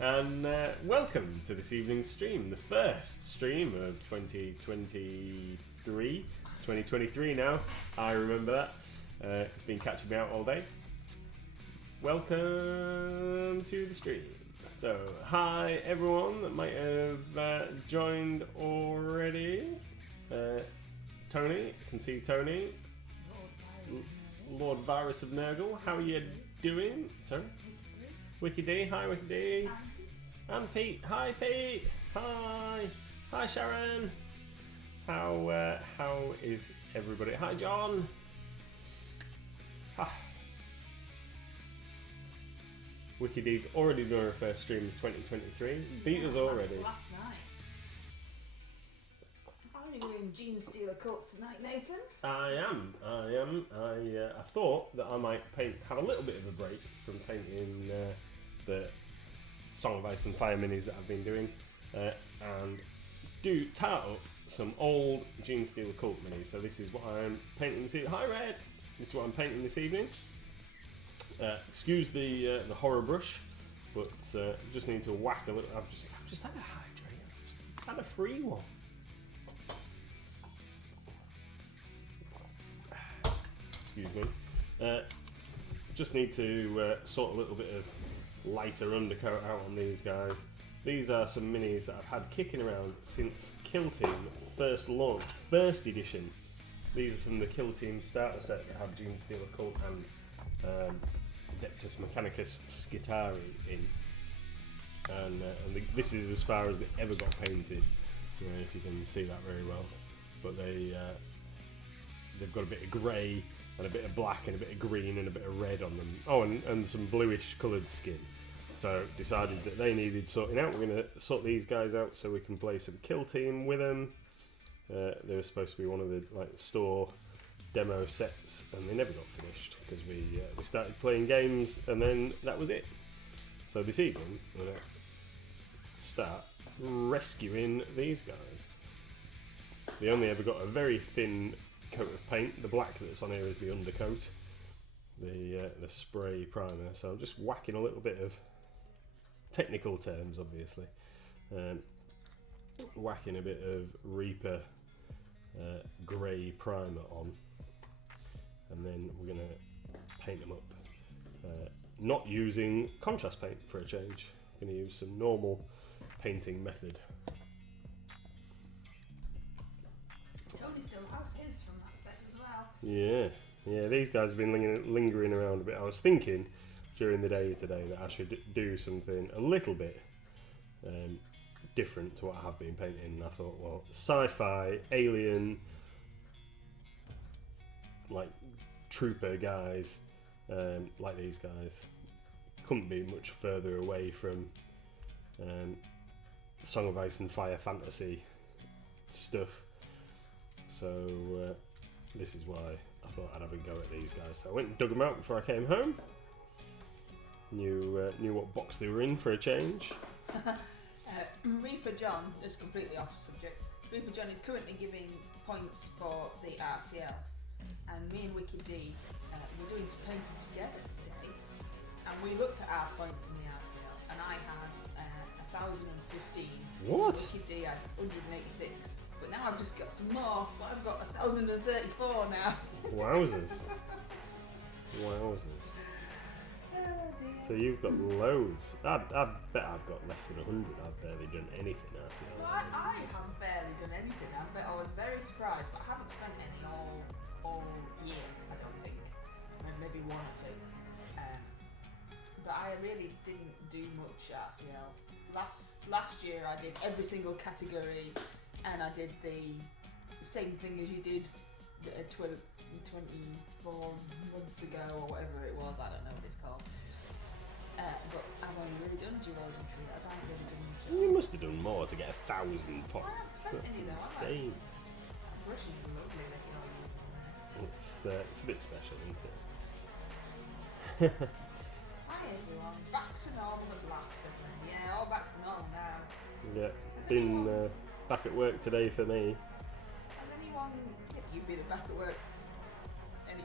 And welcome to this evening's stream, the first stream of 2023 now. I remember that. It's been catching me out all day. Welcome to the stream. So, hi everyone that might have joined already. Tony, I can see Tony. Lord Virus of Nurgle, how are you doing? Sorry? Wiki D, hi Wiki D. And Pete, hi Pete. Hi. Hi Sharon. How is everybody? Hi John. Wiki D's already done her first stream of 2023. Beat us already. Last night. Are you doing Genestealer Cults tonight, Nathan? I am. I thought that I might have a little bit of a break from painting the Song of Ice and Fire minis that I've been doing, and tart up some old Genestealer Cult minis. So this is what I'm painting this evening. Hi Red! This is what I'm painting this evening. Excuse the horror brush, but just need to whack a little. I've just had a hydrate. I've just had a free one. Excuse me. Just need to sort a little bit of lighter undercoat out on these guys. These are some minis that I've had kicking around since Kill Team first launch, first edition. These are from the Kill Team starter set that have Genestealer Cult and Adeptus Mechanicus Skitari in. And this is as far as they ever got painted. You know, if you can see that very well. But they've got a bit of grey and a bit of black and a bit of green and a bit of red on them. Oh, and some bluish coloured skin. So decided that they needed sorting out. We're going to sort these guys out so we can play some Kill Team with them. They were supposed to be one of the store demo sets, and they never got finished because we started playing games and then that was it. So this evening we're going to start rescuing these guys. They only ever got a very thin coat of paint. The black that's on here is the undercoat, the spray primer. So I'm just whacking a little bit of technical terms, obviously. Whacking a bit of Reaper grey primer on, and then we're going to paint them up. Not using contrast paint for a change. I'm going to use some normal painting method. Tony still has his from that set as well. Yeah, these guys have been lingering around a bit. I was thinking during the day today that I should do something a little bit different to what I have been painting. And I thought, well, sci-fi, alien, like trooper guys, like these guys, couldn't be much further away from Song of Ice and Fire fantasy stuff. So this is why I thought I'd have a go at these guys. So I went and dug them out before I came home. Knew what box they were in for a change. Reaper John, just completely off subject. Reaper John is currently giving points for the RCL, and me and Wiki D were doing some painting together today, and we looked at our points in the RCL, and I had 1,015. What? Wiki D had 186. But now I've just got some more, so I've got 1,034 now. Wowzers. Oh, So you've got loads. I bet I've got less than 100. I've barely done anything RCL. Well, I haven't barely done anything. I was very surprised, but I haven't spent any all year, I don't think. Maybe one or two. But I really didn't do much RCL. Last year I did every single category, and I did the same thing as you did 24 months ago or whatever it was. I don't know what it's called. But I've only really done duos and trios. I haven't really done much. You must have done more to get 1,000 points. I haven't spent That's any though. insane. That brush is lovely that you're using there. It's a bit special, isn't it? Hi everyone, back to normal at last, again. Yeah, all back to normal now. Yeah, been back at work today for me. Has anyone? You've been back at work.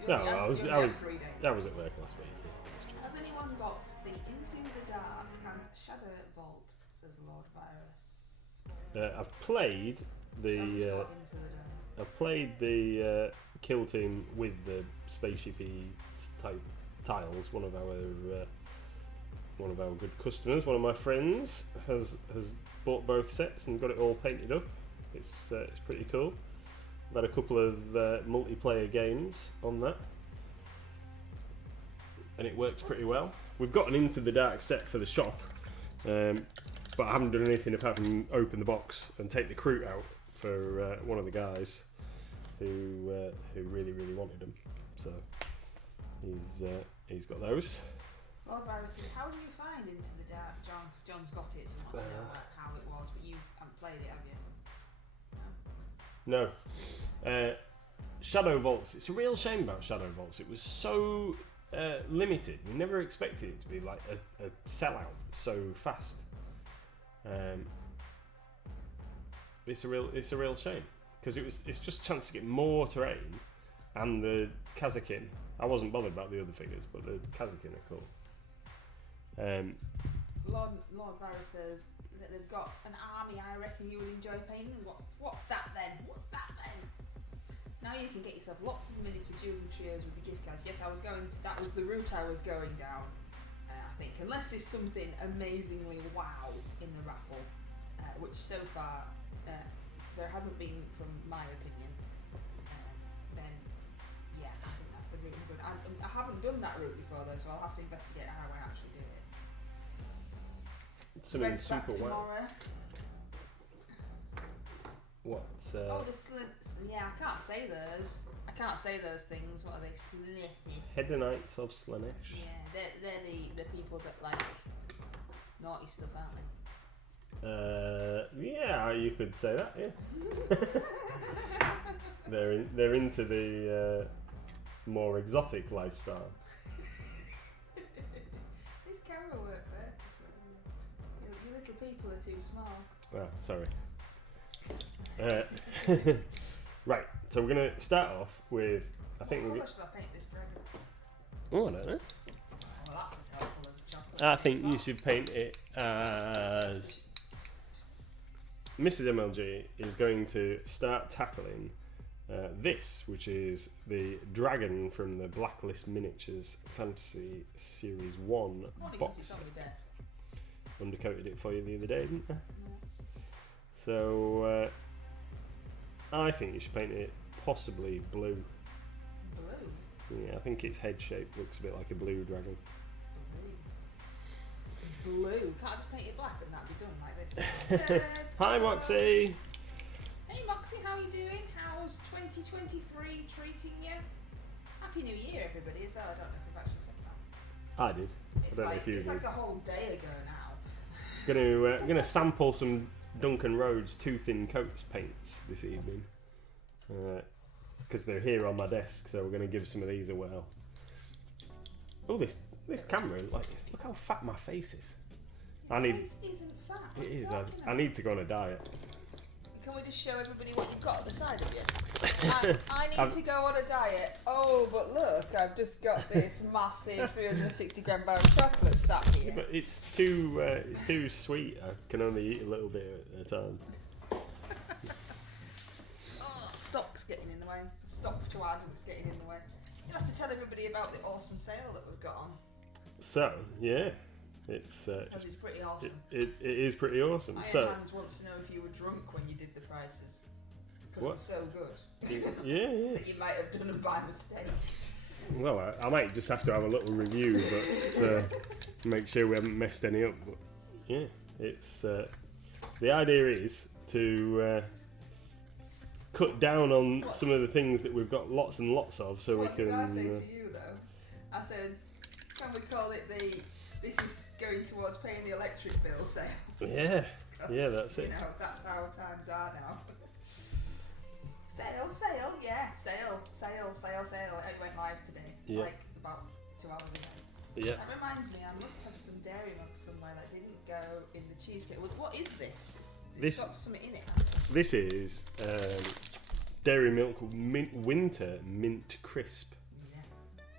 No, I was 3 days. I was at work last week. Has anyone got the Into the Dark and Shadow Vault Vault, says Lord Virus. I've played the kill team with the spaceshipy type tiles. One of our good customers, one of my friends, has bought both sets and got it all painted up. It's pretty cool. I've had a couple of multiplayer games on that, and it works pretty well. We've gotten into the dark set for the shop, but I haven't done anything apart from open the box and take the Kroot out for one of the guys who really wanted them. So he's got those. Lord Virus says, how do you find Into the Dark, John? 'Cause John's got it, so I don't know how it was, but you haven't played it, have you? No. Shadow Vaults. It's a real shame about Shadow Vaults. It was so limited. We never expected it to be like a sellout so fast. It's a real shame because it's just a chance to get more terrain and the Kazakin. I wasn't bothered about the other figures, but the Kazakin are cool. Lord Virus says that they've got an army. I reckon you would enjoy painting. What's that then? What's that then? Now you can get yourself lots of minis for duos and trios with the gift cards. Yes, that was the route I was going down. I think unless there's something amazingly wow in the raffle, which so far there hasn't been, from my opinion. Then yeah, I think that's the route I'm good. I haven't done that route before though, so I'll have to investigate how I actually do it. Something super tomorrow. What? Oh, yeah, I can't say those. I can't say those things. What are they? Slithy. Hedonites of Slanesh. Yeah, they're the people that like naughty stuff, aren't they? Yeah, you could say that. Yeah. They're into the more exotic lifestyle. This camera work there. You little people are too small. Oh, sorry. Right, so we're going to start off with, I think What colour should I paint this dragon? Oh, I don't know. Well, that's as helpful as a chocolate. I think you should paint it as Mrs MLG is going to start tackling this, which is the dragon from the Blacklist Miniatures Fantasy Series 1 box set. Undercoated it for you the other day, didn't I? No. So I think you should paint it possibly blue. Blue? Yeah, I think its head shape looks a bit like a blue dragon. Blue? Can't I just paint it black and that'd be done like this? Hi Moxie! Hey Moxie, how are you doing? How's 2023 treating you? Happy New Year everybody as well. I don't know if we've actually said that. I did. It's I don't know if you it's did. like a whole day ago now. Gonna sample some Duncan Rhodes Too Thin Coats paints this evening because they're here on my desk, so we're gonna give some of these a whirl. Oh, this camera, like, look how fat my face is. Your face isn't fat. It is. I need to go on a diet. Can we just show everybody what you've got at the side of you? I need to go on a diet. Oh, but look, I've just got this massive 360 gram bar of chocolate sat here. Yeah, but it's too sweet. I can only eat a little bit at a time. Oh, stock's getting in the way. Stock to add is getting in the way. You'll have to tell everybody about the awesome sale that we've got on. So yeah, it's pretty awesome. It is pretty awesome. My So hands wants to know if you were drunk when you did the prices because what? they're so good. Yeah. That you might have done them by mistake. Well, I might just have to have a little review, but make sure we haven't messed any up. But yeah, it's the idea is to cut down on some of the things that we've got lots and lots of, so what we can. What did I say to you though? I said, can we call it this is going towards paying the electric bill sale? Yeah, that's it. You know, that's how times are now. Sale, yeah, sale. It went live today, like about 2 hours ago. Yeah. That reminds me, I must have some dairy milk somewhere that didn't go in the cheesecake. What is this? It's got something in it. This is dairy milk winter mint crisp.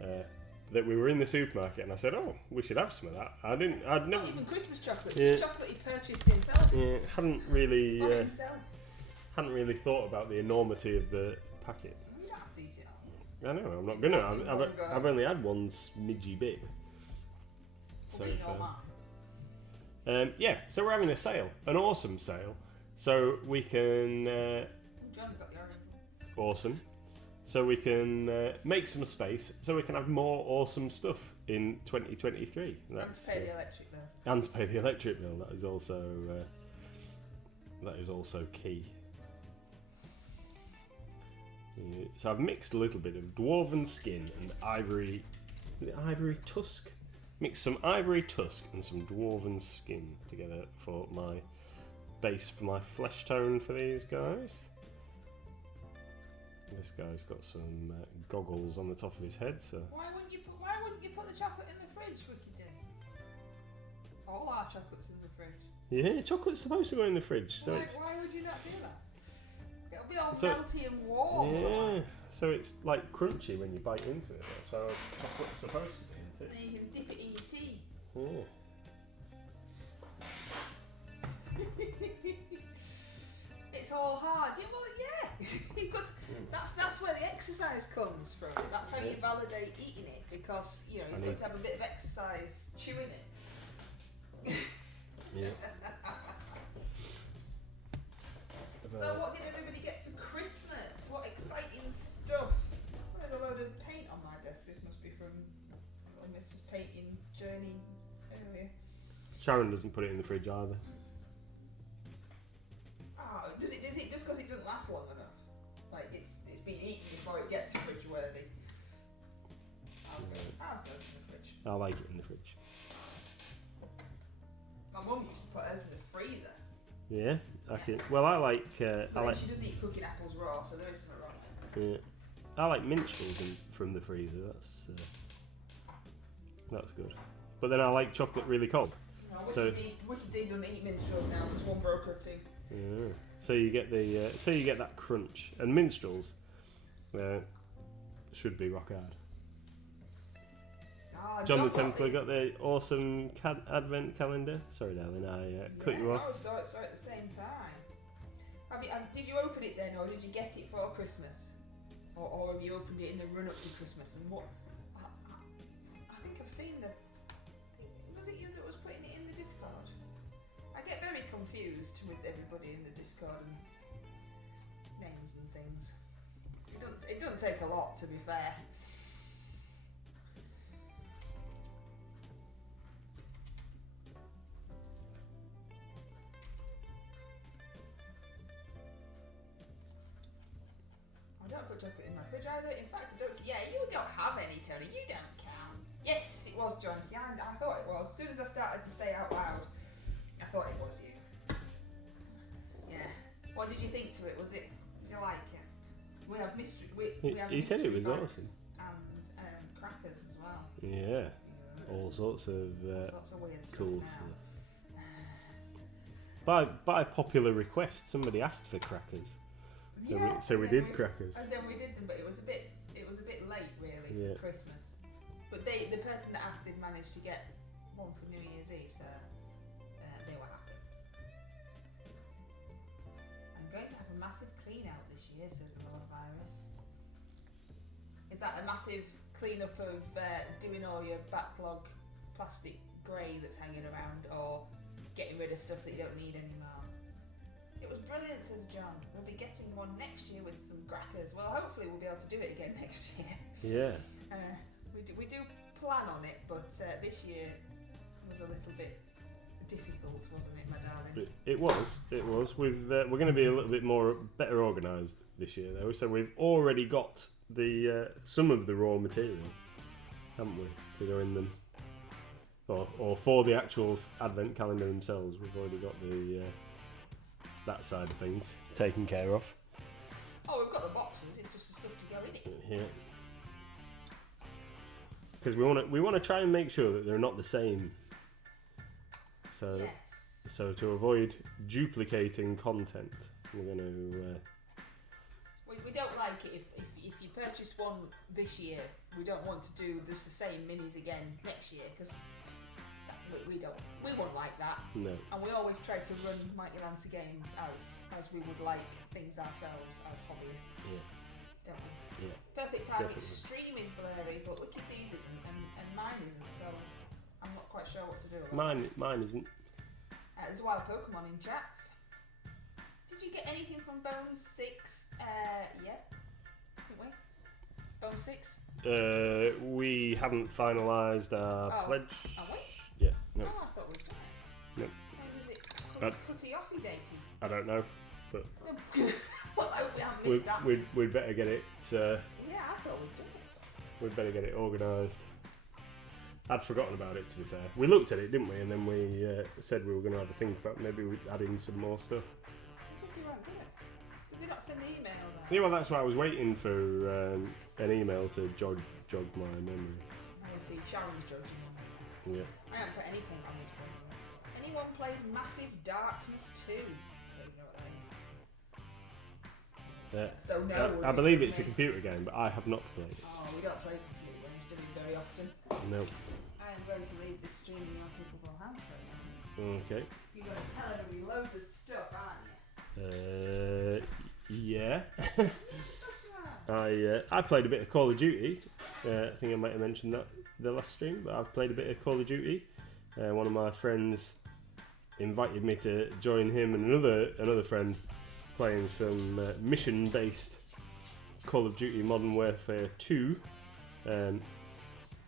Yeah. that we were in the supermarket and I said, "Oh, we should have some of that." I'd never. Not even Christmas chocolate, Yeah. just chocolate he purchased himself. Yeah, hadn't really. For himself. Hadn't really thought about the enormity of the packet. You don't have to eat it all. I know, I'm not gonna. I've only had one smidgy bit. So We'll eat all mine. yeah, so we're having a sale, an awesome sale. So we can John's got the orange. awesome. So we can make some space, so we can have more awesome stuff in 2023. That's And to pay the electric bill. and to pay the electric bill. That is also key. Yeah, so I've mixed a little bit of dwarven skin and ivory. Is it ivory tusk? Mixed some ivory tusk and some dwarven skin together for my base for my flesh tone for these guys. This guy's got some goggles on the top of his head, so. Why wouldn't you put the chocolate in the fridge, Wicked Day? All our chocolate's in the fridge. Yeah, chocolate's supposed to go in the fridge, so it's. Why would you not do that? It'll be all So- melty and warm. Yeah, so it's like crunchy when you bite into it. That's how chocolate's supposed to be, isn't it? And you can dip it in your tea. Yeah. It's all hard. Yeah, well, yeah. You've got to, that's where the exercise comes from. That's how you validate eating it, because you know you've got to have a bit of exercise chewing it. Yeah. So what did everybody get for Christmas? What exciting stuff! There's a load of paint on my desk. This must be from Mrs. Painting Journey earlier. Sharon doesn't put it in the fridge either. Ah, does it just because it doesn't last long enough? Like it's been eaten before it gets fridge worthy. Ours goes in the fridge. I like it in the fridge. My mum used to put hers in the freezer. Yeah, I can. Well, I like. But then she does eat cooking apples raw, so there is something wrong with her. Yeah, I like minstrels from the freezer. That's good. But then I like chocolate really cold. No, So- Wicked D doesn't eat minstrels now. There's one broke her tooth. Yeah. So you get that crunch, and minstrels should be rock hard. Ah, John the got Templar the- got the awesome advent calendar. Sorry, darling, I cut you off. Oh, so at the same time. Did you open it then, or did you get it for Christmas, or have you opened it in the run up to Christmas? And what? I think I've seen the. Was it you that was putting it in the Discord? I get very confused with everybody in the Discord and names and things. It doesn't take a lot, to be fair. I don't put chocolate in my fridge either. In fact, I don't. Yeah, you don't have any, Tony. You don't count. Yes, it was John. See, I thought it was. As soon as I started to say out loud, I thought it was you. Yeah. What did you think to it? Did you like it? We have mystery. We have He said it was mystery awesome. bags and crackers as well. Yeah, Yeah. all sorts of Sorts of weird stuff cool now. stuff. By popular request, somebody asked for crackers, so we and did then crackers. And then we did them, but it was a bit late really Yeah. for Christmas. But the person that asked did manage to get one for New Year's Eve, so they were happy. I'm going to have a massive clean out this year, says the Lord Virus. Is that a massive clean up of doing all your backlog plastic grey that's hanging around, or getting rid of stuff that you don't need anymore? It was brilliant, says John. We'll be getting one next year with some crackers. Well, hopefully we'll be able to do it again next year. Yeah. We do plan on it, but this year was a little bit difficult, wasn't it, my darling? It was. We're going to be a little bit better organised this year, though. So we've already got the some of the raw material, haven't we, to go in them, or for the actual advent calendar themselves. We've already got the that side of things taken care of. Oh, we've got the boxes. It's just the stuff to go in it. Yeah. Because we want to try and make sure that they're not the same. So. Yes. So to avoid duplicating content, we're going to. Well, we don't like it if you purchased one this year. We don't want to do just the same minis again next year because we won't like that. No. And we always try to run Mighty Lancer games as we would like things ourselves as hobbyists. Yeah. Don't we? Yeah. Perfect Time Definitely. Extreme is blurry, but Wicked D's isn't, and mine isn't. So I'm not quite sure what to do. Mine isn't. There's a wild Pokemon in chat. Did you get anything from Bone 6 yet? Didn't we? Bone 6? We haven't finalised our pledge. Oh, wait. Yeah. No. Oh, I thought we'd done it. No. When was it putty offy datey? I don't know, but Well, I hope we haven't missed that. we'd better get it. Yeah, I thought we'd done it. We'd better get it organised. I'd forgotten about it, to be fair. We looked at it, didn't we? And then we said we were going to have a think about maybe adding some more stuff. As if you weren't good at it. Did they not send the emails out? Yeah, well, that's why I was waiting for an email to jog my memory. I see Sharon's judging on it. Yeah. I haven't put anything on this one. Anyone played Massive Darkness 2? I don't even know what that is. So no. I believe it's a computer game, but I have not played it. Oh, we don't play computer games, do we, very often? No. I am going to leave this stream in your capable hands for a moment. Okay. You're going to tell everybody loads of stuff, aren't you? Yeah. Yes, you are. I played a bit of Call of Duty. I think I might have mentioned that the last stream, but I've played a bit of Call of Duty. One of my friends invited me to join him and another friend playing some mission-based Call of Duty Modern Warfare 2, and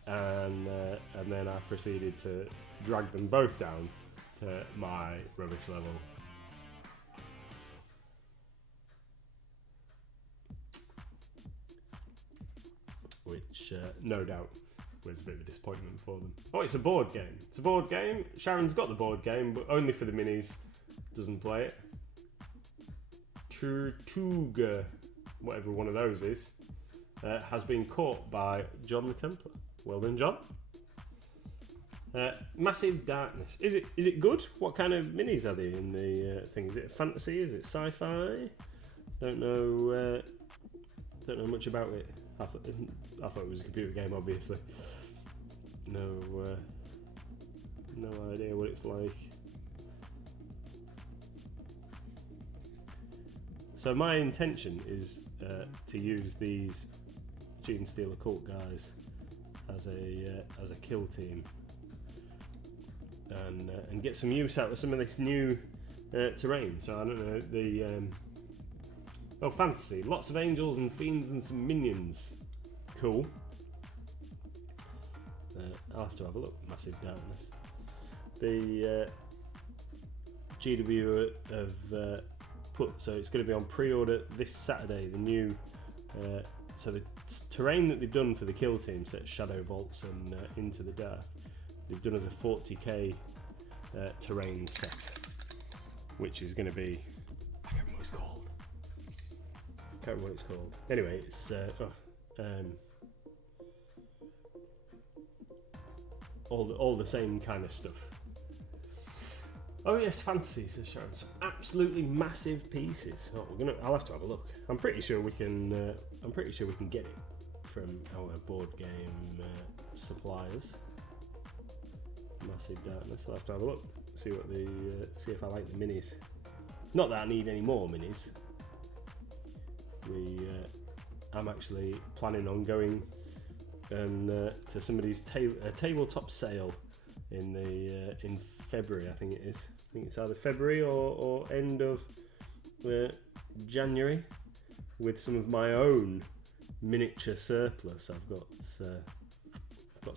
then I proceeded to drag them both down to my rubbish level. Which, no doubt, was a bit of a disappointment for them. Oh, it's a board game. It's a board game. Sharon's got the board game, but only for the minis. Doesn't play it. Tortuga, whatever one of those is, has been caught by John the Templar. Well done, John. Massive Darkness. Is it good? What kind of minis are they in the thing? Is it fantasy? Is it sci-fi? Don't know much about it. I thought it was a computer game, obviously. No idea what it's like. So my intention is to use these Genestealer Cult guys as a kill team and get some use out of some of this new terrain. So I don't know, fantasy, lots of angels and fiends and some minions. Cool. I'll have to have a look. Massive Darkness. The GW have put, so it's going to be on pre-order this Saturday. The new, so the terrain that they've done for the kill team, set Shadow Vaults and Into the Dark, they've done as a 40k terrain set, which is going to be, I can't remember what it's called. Can't remember what it's called. Anyway, it's all the same kind of stuff. Oh yes, fantasy, says Sharon. Some absolutely massive pieces. Oh, I'll have to have a look. I'm pretty sure we can get it from our board game suppliers. Massive Darkness. I'll have to have a look. See if I like the minis. Not that I need any more minis. I'm actually planning on going and to somebody's tabletop sale in February, I think it is. I think it's either February or end of January, with some of my own miniature surplus. I've got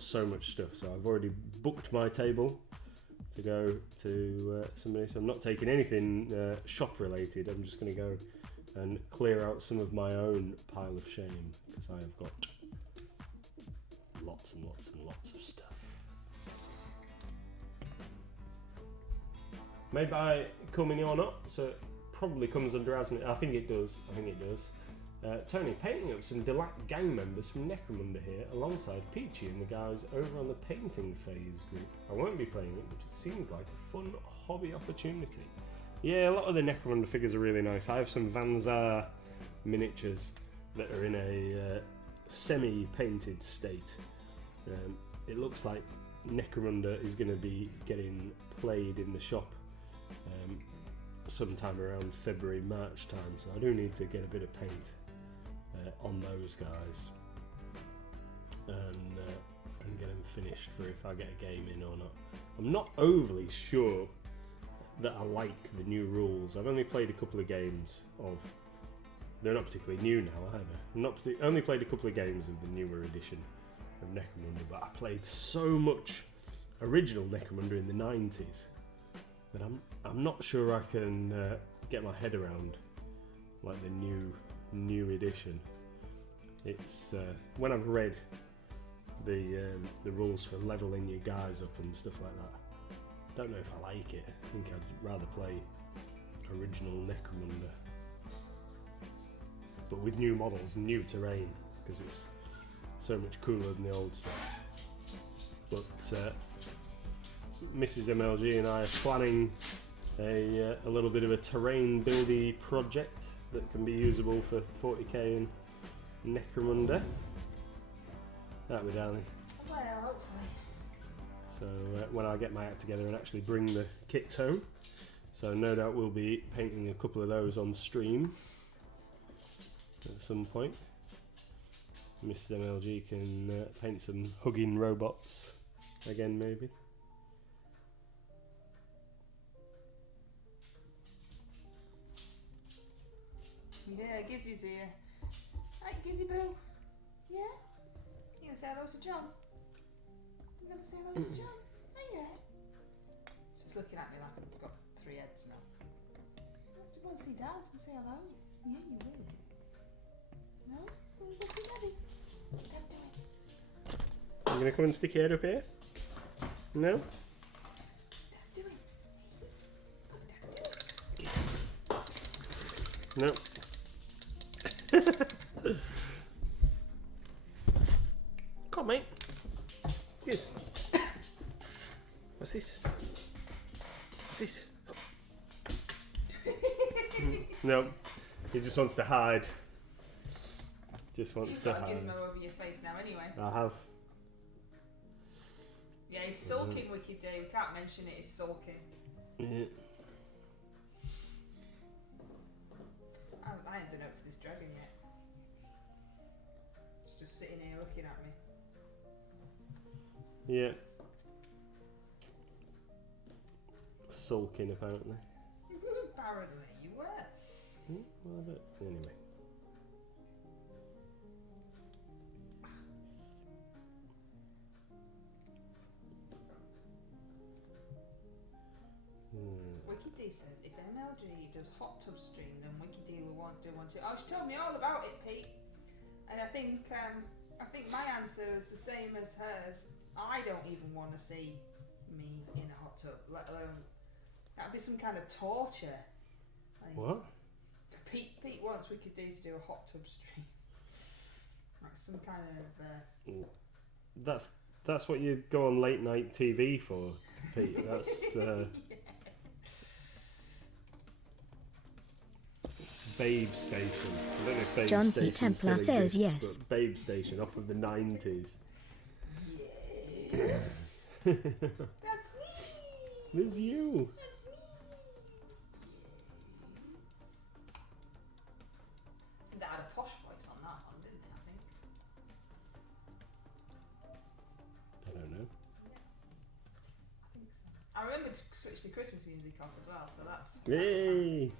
so much stuff, so I've already booked my table to go to somebody. So I'm not taking anything shop related. I'm just going to go and clear out some of my own pile of shame, because I have got lots and lots and lots of stuff. Made by Comini or not, so it probably comes under Asmit. I think it does. Tony, painting up some Delac gang members from Necromunda here, alongside Peachy and the guys over on the painting phase group. I won't be playing it, but it seemed like a fun hobby opportunity. Yeah, a lot of the Necromunda figures are really nice. I have some Vanzar miniatures that are in a semi-painted state. It looks like Necromunda is going to be getting played in the shop sometime around February, March time, so I do need to get a bit of paint on those guys and get them finished for if I get a game in or not. I'm not overly sure that I like the new rules. I've only played a couple of games of... They're not particularly new now either. Only played a couple of games of the newer edition of Necromunda, but I played so much original Necromunda in the 90s that I'm not sure I can get my head around like the new edition. It's when I've read the rules for leveling your guys up and stuff like that, I don't know if I like it. I think I'd rather play original Necromunda, but with new models, new terrain, because it's so much cooler than the old stuff. But Mrs MLG and I are planning a little bit of a terrain buildy project that can be usable for 40k and Necromunda. That we, darling. Well, hopefully. So when I get my act together and actually bring the kits home, so no doubt we'll be painting a couple of those on stream at some point. Mrs MLG can paint some hugging robots again, maybe. Yeah, Gizzy's here. Hey, Gizzy Boo. Yeah? You gonna say hello to John? You gonna say hello to John? Oh yeah. She's looking at me like I've got 3 heads now. Do you want to see Dad and say hello? Yeah, you will. No? Well, go see Daddy. What's Dad doing? You gonna come and stick your head up here? No? What's Dad doing? What's Dad doing? Yes. No. Come on, mate. Yes. What's this? What's this? No. He just wants to hide. Just wants You've to got a hide. gizmo over your face now anyway. I have. Yeah, he's sulking, Wicked Day. We can't mention it, he's sulking. Yeah. I ain't done up to this dragon yet. It's just sitting here looking at me. Yeah. Sulking, apparently. Apparently, you were. Well, but anyway. Wicked D says if MLG does hot tub stream, then Wicked D will want to do one too. Oh, she told me all about it, Pete. And I think my answer is the same as hers. I don't even want to see me in a hot tub, let alone that'd be some kind of torture. Like, What? Pete wants Wicked D to do a hot tub stream. Like some kind of. That's what you go on late night TV for, Pete. That's Babe Station. I don't know if Babe John Station P. Templar still says exists, yes. but Babe Station off of the 90s. Yes. That's me. There's you. That's me. They had a posh voice on that one, didn't they? I think. I don't know. I think so. I remember to switch the Christmas music off as well, so that's. Yay!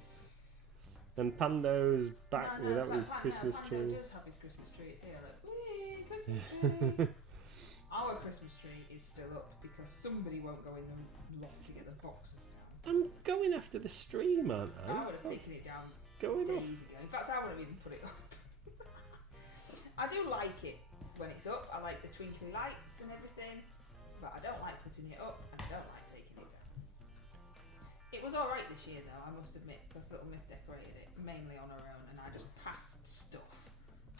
And Pando's back No, without his Pando Christmas tree. does have his Christmas tree. It's here, look. Whee, Christmas tree. Our Christmas tree is still up because somebody won't go in the loft to get the boxes down. I'm going after the stream, aren't I? I would have taken it down Going days off. ago. In fact, I wouldn't have even put it up. I do like it when it's up. I like the twinkly lights and everything, but I don't like putting it up and I don't like taking it down. It was alright this year though, I must admit, because Little Miss decorated it mainly on her own and I just passed stuff.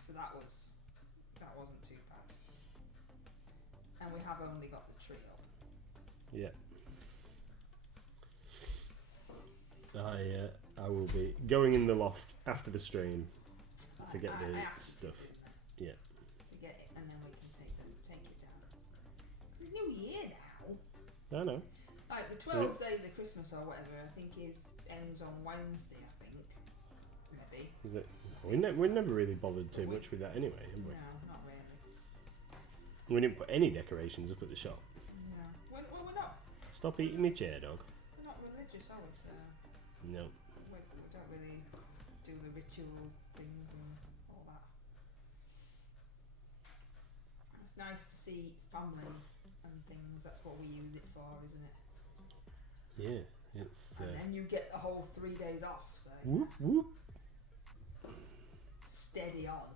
So that wasn't too bad. And we have only got the tree up. Yeah. I will be going in the loft after the stream to get I the asked stuff. Yeah. to get it, and then we can take it down. It's New Year now. I know. Like the 12 days of Christmas or whatever, I think ends on Wednesday. I think maybe. Is it? We never really bothered too much with that anyway, have we? No, not really. We didn't put any decorations up at the shop. No. We're not. Stop eating me chair, dog. We're not religious, are we? So No. we don't really do the ritual things and all that. It's nice to see family and things. That's what we use it for, isn't it? Yeah, it's. And then you get the whole 3 days off. So Whoop whoop. steady on.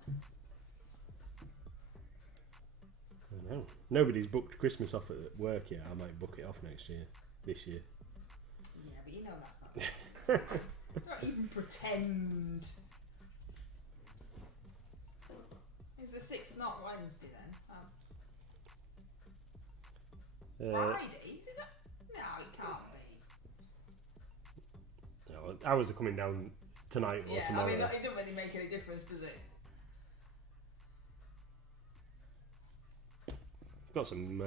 I know. Nobody's booked Christmas off at work yet. I might book it off this year. Yeah, but you know that's not. Don't even pretend. Is the 6th not Wednesday then? Friday? Is it that? No, it can't be. No, hours are coming down tonight or tomorrow. I mean, it doesn't really make any difference, does it? Got some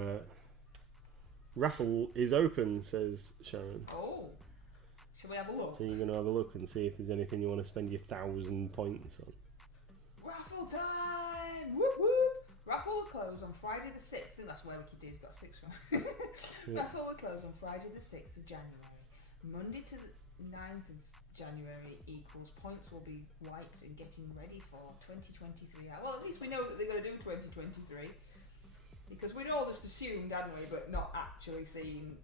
raffle is open, says Sharon. Oh, shall we have a look? Are you going to have a look and see if there's anything you want to spend your 1,000 points on? Raffle time! Whoop whoop! Raffle will close on Friday the 6th. I think that's where Wikid's got 6 from. Yeah. Raffle will close on Friday the 6th of January. Monday to the 9th of January equals points will be wiped and getting ready for 2023. Well, at least we know that they're going to do 2023. Because we'd all just assumed, hadn't we, but not actually seen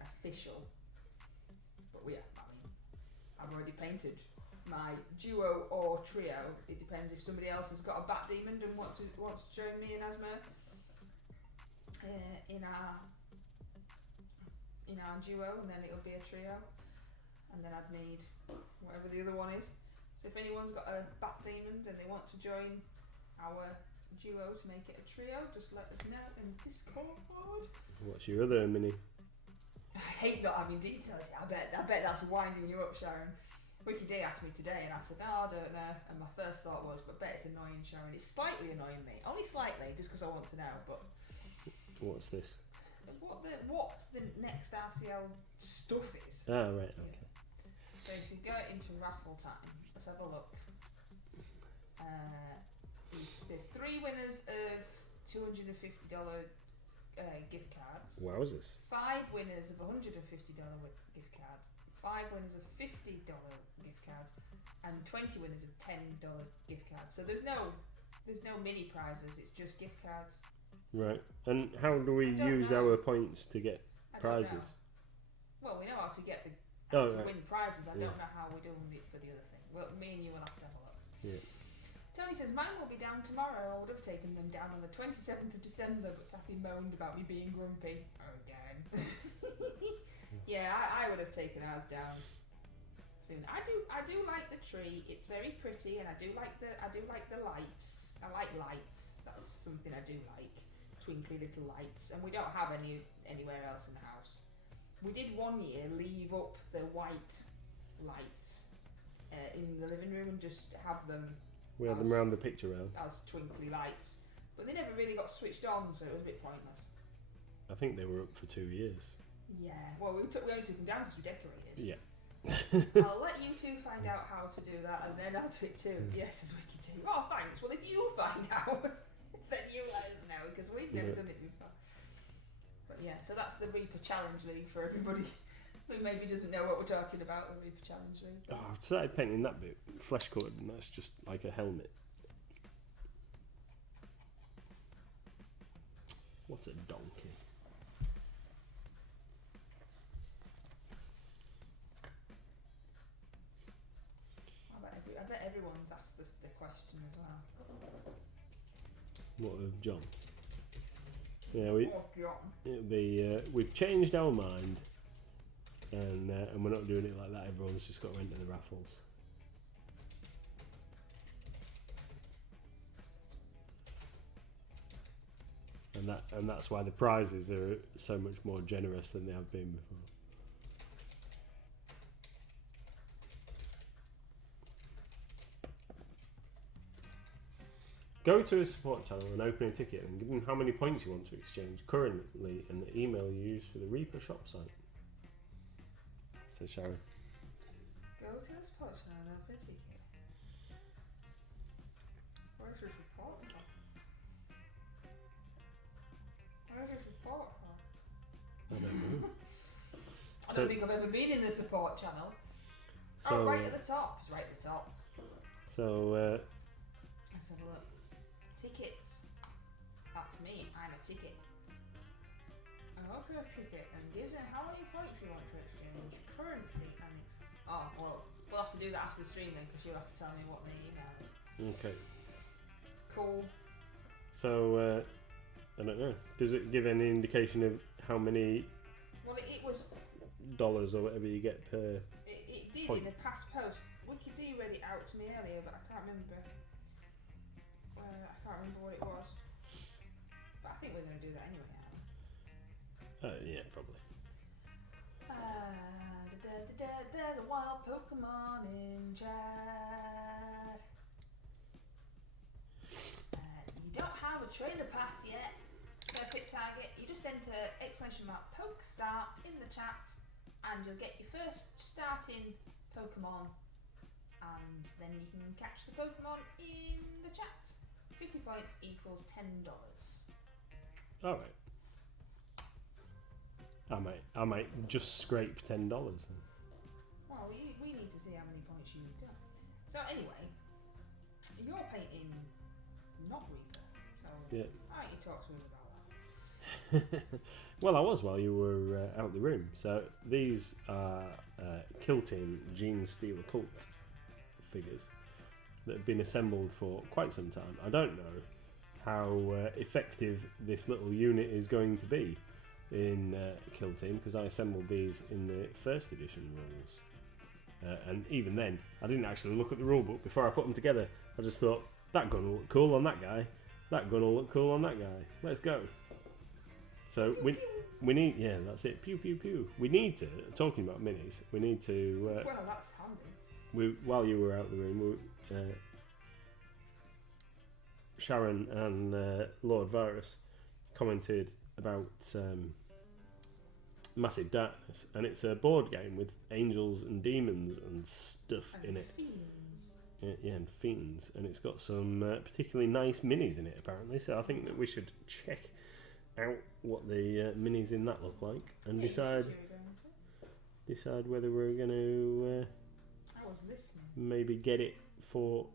official. But yeah, I mean, I've already painted my duo or trio. It depends if somebody else has got a bat demon and wants to join me and Asma in our duo, and then it'll be a trio. And then I'd need whatever the other one is. So if anyone's got a bat demon and they want to join our duo to make it a trio, just let us know in Discord. What's your other mini? I hate not having details. I bet that's winding you up, Sharon. Wiki D asked me today and I said, no, I don't know. And my first thought was, but I bet it's annoying, Sharon. It's slightly annoying me. Only slightly, just because I want to know. But What's this? what the next RCL stuff is. Ah, right, okay. So if you go into raffle time, let's have a look. There's 3 winners of $250 gift cards. Wowzers. 5 winners of $150 gift cards. 5 winners of $50 gift cards, and 20 winners of $10 gift cards. So there's no mini prizes. It's just gift cards. Right. And how do we use our points to get prizes? Well, we know how to get win prizes. I don't know how we're doing it for the other thing. Well, me and you will have to have a look. Yeah. Tony says, mine will be down tomorrow. I would have taken them down on the 27th of December, but Kathy moaned about me being grumpy. Again. Yeah, I would have taken ours down soon. I do like the tree. It's very pretty, and I do like the lights. I like lights. That's something I do like. Twinkly little lights. And we don't have any anywhere else in the house. We did one year leave up the white lights in the living room and just have them. We had them round the picture round. As twinkly lights. But they never really got switched on, so it was a bit pointless. I think they were up for 2 years. Yeah, well, we only took them down because we decorated. Yeah. I'll let you two find out how to do that, and then I'll do it too. Yes, as Wiki do. Oh, thanks. Well, if you find out, then you let us know, because we've never done it before. But yeah, so that's the Reaper Challenge League for everybody who maybe doesn't know what we're talking about, the Reaper Challenge League. Oh, I've started painting that bit flesh coloured, and that's just like a helmet. What a donkey. I bet everyone's asked this the question as well. What of John? Yeah, John? it'll be. We've changed our mind, and we're not doing it like that. Everyone's just got to enter the raffles. And that's why the prizes are so much more generous than they have been before. Go to his support channel and open a ticket and give him how many points you want to exchange currently and the email you use for the Reaper shop site. Says Sharon. Go to the support channel and open a ticket. Where's your support from? Where's your support from? I don't know. I don't think I've ever been in the support channel. So, right at the top. It's right at the top. So, Let's have a look. Tickets. That's me. I'm a ticket. Open a ticket and give them how many points you want to exchange. Currency and... Oh, well, we'll have to do that after the stream then, because you'll have to tell me what the email is. okay. Cool. So, I don't know. Does it give any indication of how many Well, it was... dollars or whatever you get per... It did point? in a past post. Wiki D read it out to me earlier, but I can't remember. I can't remember what it was. But I think we're going to do that anyway, aren't we? Yeah, probably. There's a wild Pokemon in chat. You don't have a trainer pass yet. Perfect target. You just enter !PokeStart in the chat, and you'll get your first starting Pokemon, and then you can catch the Pokemon in the chat. 50 points equals $10. All right. I might just scrape $10 then. Well, we need to see how many points you've got. So anyway, you're painting not Reaper, so Yeah. why don't you talk to us about that? Well, I was while you were out the room. So these are Kill Team Genestealer Cult figures that have been assembled for quite some time. I don't know how effective this little unit is going to be in Kill Team, because I assembled these in the first edition rules, and even then I didn't actually look at the rulebook before I put them together. I just thought, that gun will look cool on that guy, that gun will look cool on that guy, let's go. So we need, yeah, that's it, pew pew pew. We need to, talking about minis, we need to Well, that's handy. while you were out of the room, Sharon and Lord Varus commented about Massive Darkness, and it's a board game with angels and demons and stuff And in it. fiends. Yeah, and fiends, and it's got some particularly nice minis in it apparently. So I think that we should check out what the minis in that look like and Yeah, you said decide you were going to. decide whether we're going to I was listening. maybe get it for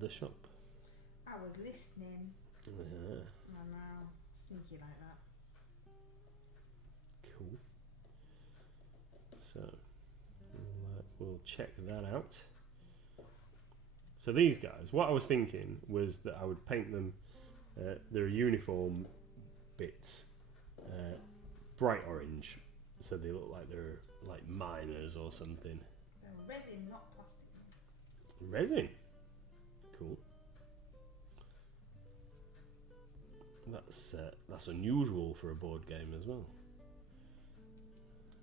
the shop. I was listening. I'm now sneaky like that. Cool. So we'll check that out. So these guys, what I was thinking was that I would paint them their uniform bits bright orange, so they look like they're like miners or something. They're resin, not plastic. Resin. Cool. That's unusual for a board game as well.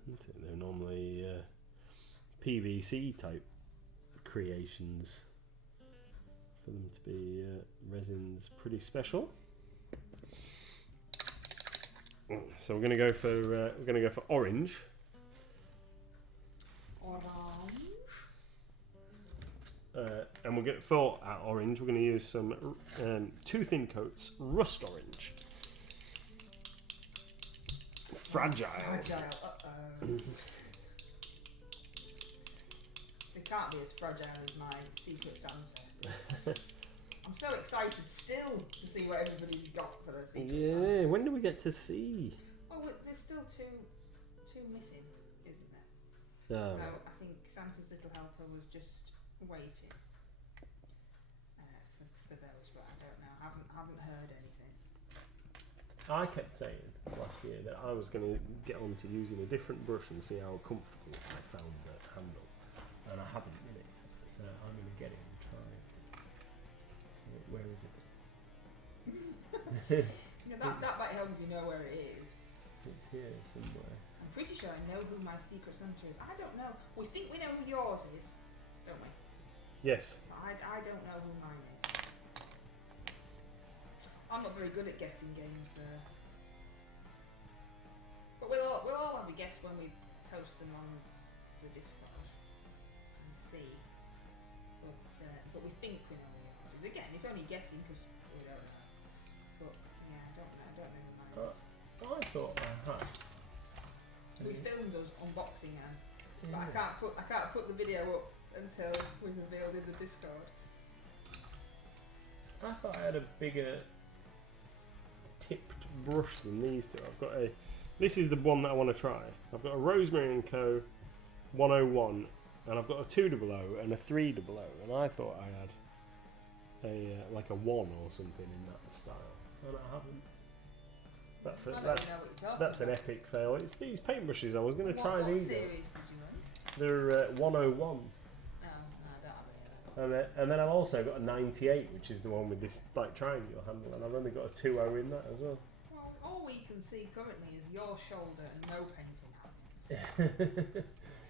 Isn't it? They're normally PVC type creations. For them to be resin's pretty special. So we're gonna go for orange. Orange. And we're going for our orange. We're going to use some 2 thin coats rust orange. Fragile. Fragile. Uh-oh. They can't be as fragile as my Secret Santa. I'm so excited still to see what everybody's got for their Secret Santa. Yeah. When do we get to see? Oh, there's still two missing, isn't there? So I think Santa's little helper was just waiting for those, but I don't know. Haven't heard anything. I kept saying last year that I was going to get on to using a different brush and see how comfortable I found the handle, and I haven't in it. So I'm going to get it and try it. Where is it? That might help if you know where it is. It's here somewhere. I'm pretty sure I know who my Secret Santa is. I don't know. We think we know who yours is, don't we? Yes. But I don't know who mine is. I'm not very good at guessing games there. But we'll all have a guess when we post them on the Discord and see. But we think we know the answers. Again, it's only guessing because we don't know. But yeah, I don't know. I don't know mine. I thought I had. We filmed us unboxing it, but Yeah. I can't put the video up until we revealed in the Discord. I thought I had a bigger tipped brush than these two. I've got a. This is the one that I want to try. I've got a Rosemary & Co. 101, and I've got a 200 and a 300, and I thought I had a like a 1 or something in that style, and I haven't. That's an epic fail. It's these paintbrushes. I was going to try what these. Series did you run? They're 101. No, I don't have any of that. And then I've also got a 98, which is the one with this like triangle handle, and I've only got a 2.0 in that as well. Well, all we can see currently is your shoulder and no painting.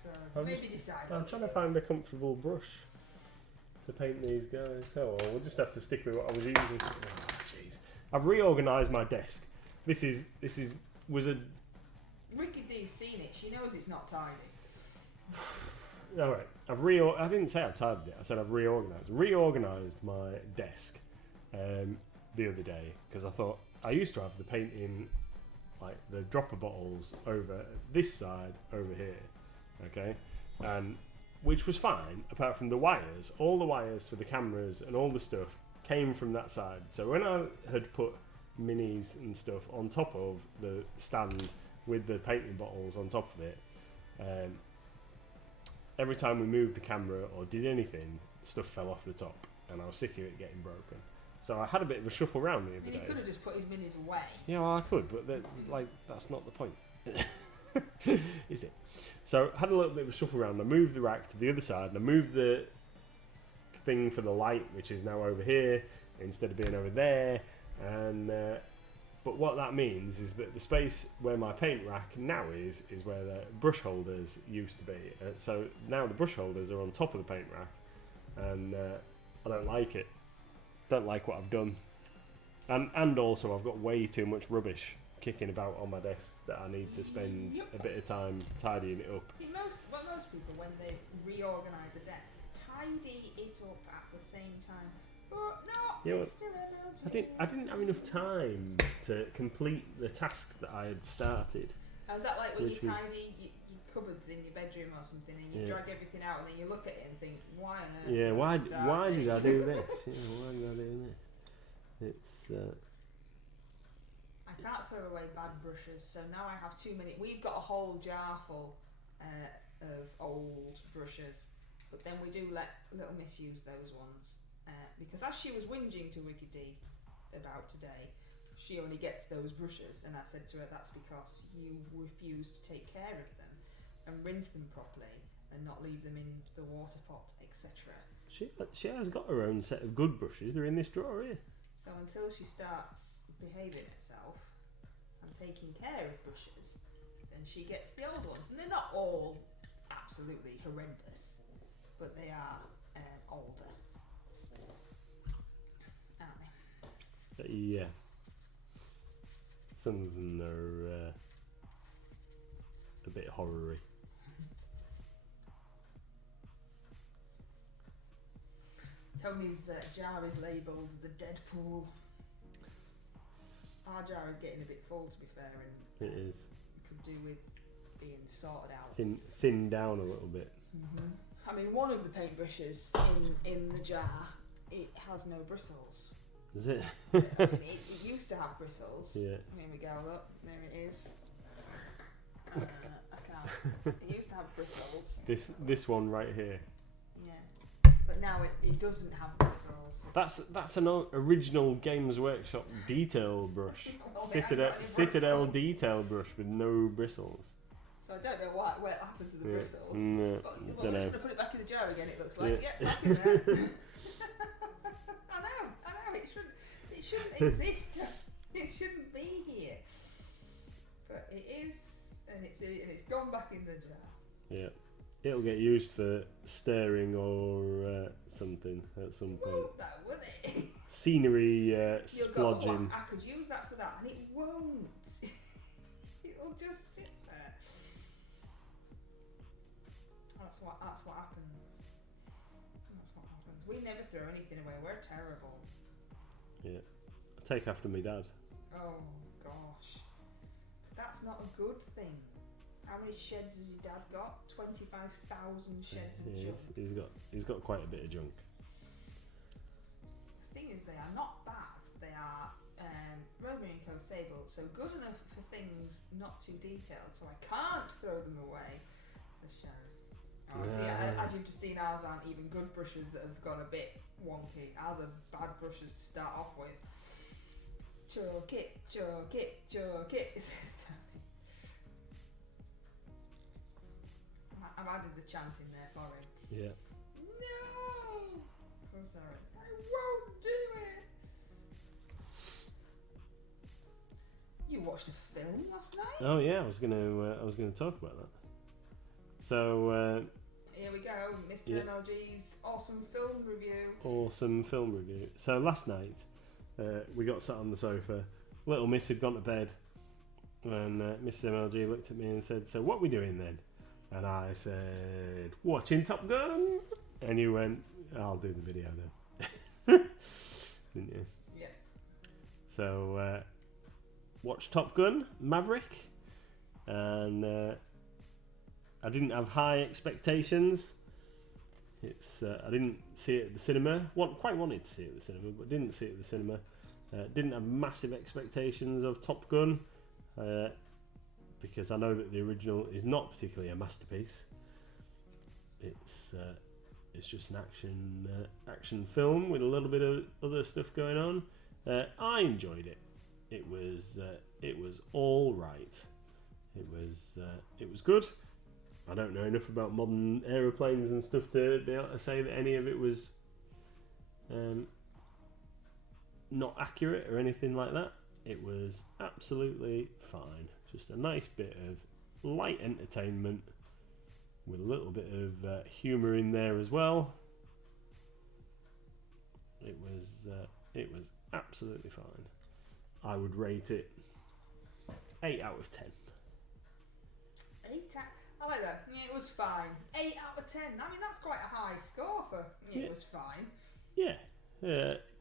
So maybe decide. I'm trying to find a comfortable brush to paint these guys. Oh well, we'll just have to stick with what I was using. Oh, jeez, I've reorganised my desk. This was a. Ricky D's seen it. She knows it's not tidy. All right, I didn't say I've tidied it. I said I've reorganised my desk the other day because I thought I used to have the painting like the dropper bottles over this side over here, okay, and which was fine apart from the wires. All the wires for the cameras and all the stuff came from that side. So when I had put minis and stuff on top of the stand with the painting bottles on top of it, every time we moved the camera or did anything, stuff fell off the top, and I was sick of it getting broken. So I had a bit of a shuffle around the other day. You could have just put his minis away. Yeah, well, I could, but that's not the point, is it? So I had a little bit of a shuffle around. I moved the rack to the other side, and I moved the thing for the light, which is now over here instead of being over there. And but what that means is that the space where my paint rack now is where the brush holders used to be. So now the brush holders are on top of the paint rack, and I don't like it. Don't like what I've done, and also I've got way too much rubbish kicking about on my desk that I need to spend a bit of time tidying it up. See, most people, when they reorganise a desk, tidy it up at the same time. But no, Yeah, well, Mr MLG. I didn't have enough time to complete the task that I had started. Is that like when you which was- tidy your cupboards in your bedroom or something, and you Yeah. drag everything out, and then you look at it and think, why on earth? Yeah, did I why start did this? I do this? Yeah, why did I do this? It's I can't throw away bad brushes, so now I have too many. We've got a whole jar full of old brushes, but then we do let little Miss use those ones because as she was whinging to Ricky D about today, she only gets those brushes, and I said to her, that's because you refuse to take care of them and rinse them properly and not leave them in the water pot, etc. she has got her own set of good brushes. They're in this drawer here. So until she starts behaving herself and taking care of brushes, then she gets the old ones. And they're not all absolutely horrendous, but they are older, aren't they? Yeah. Some of them are a bit horror-y. Tony's jar is labelled the Deadpool. Our jar is getting a bit full, to be fair, and It is could do with being sorted out. thinned down a little bit. I mean, one of the paintbrushes in the jar, it has no bristles. Is it? I mean, it used to have bristles. Yeah. Here we go, look, there it is. I can't. It used to have bristles. This one right here. Yeah. But now it doesn't have bristles. That's an original Games Workshop detail brush. Well, they haven't got any Citadel bristles. detail brush with no bristles. So I don't know what happened to the Yeah. bristles. No, But we're don't just know. going to put it back in the jar again, it looks like. Yeah. Yeah, back in there. I know, it shouldn't exist. It shouldn't be here. But it is, and it's gone back in the jar. Yeah. It'll get used for stirring or something at some point. Won't that, will it? scenery You'll go, splodging. I could use that for that, and it won't. It'll just sit there. That's what happens. That's what happens. We never throw anything away. We're terrible. Yeah, take after me dad. Oh gosh, that's not a good thing. How many sheds has your dad got? 25,000 sheds of junk. He's got quite a bit of junk. The thing is, they are not bad. They are Romeo & Co. Sable, so good enough for things not too detailed, so I can't throw them away. Says Sharon. As you've just seen, ours aren't even good brushes that have got a bit wonky. Ours are bad brushes to start off with. Chuck it, chuck it, chuck it, says Tony. I've added the chant in there for him. Yeah. No! Says Sharon. I won't do it! You watched a film last night? Oh yeah, I was gonna talk about that. So here we go, Mr MLG's awesome film review. Awesome film review. So last night we got sat on the sofa. Little Miss had gone to bed, and Mr MLG looked at me and said, "So what are we doing then?" And I said, "Watching Top Gun." And you went, "I'll do the video then." Didn't you? Yeah. So watched Top Gun Maverick, and I didn't have high expectations. I didn't see it at the cinema. Quite wanted to see it at the cinema, but didn't see it at the cinema. Didn't have massive expectations of Top Gun because I know that the original is not particularly a masterpiece. It's just an action film with a little bit of other stuff going on. I enjoyed it. It was all right. It was good. I don't know enough about modern aeroplanes and stuff to be able to say that any of it was not accurate or anything like that. It was absolutely fine. Just a nice bit of light entertainment with a little bit of humour in there as well. It was absolutely fine. I would rate it 8 out of 10. 8 out. I like that. Yeah, it was fine. 8 out of 10. I mean, that's quite a high score for it was fine. Yeah,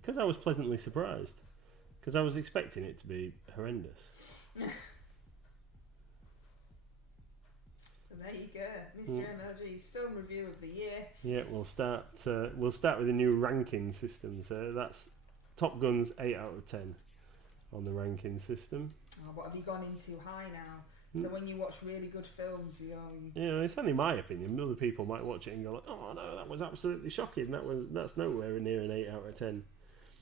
because I was pleasantly surprised. Because I was expecting it to be horrendous. So there you go, Mr MLG's film review of the year. Yeah, we'll start with a new ranking system. So that's Top Gun's 8 out of 10 on the ranking system. Oh, what have you gone in too high now? So when you watch really good films, it's only my opinion. Other people might watch it and go like, "Oh no, that was absolutely shocking. That's nowhere near an 8 out of 10."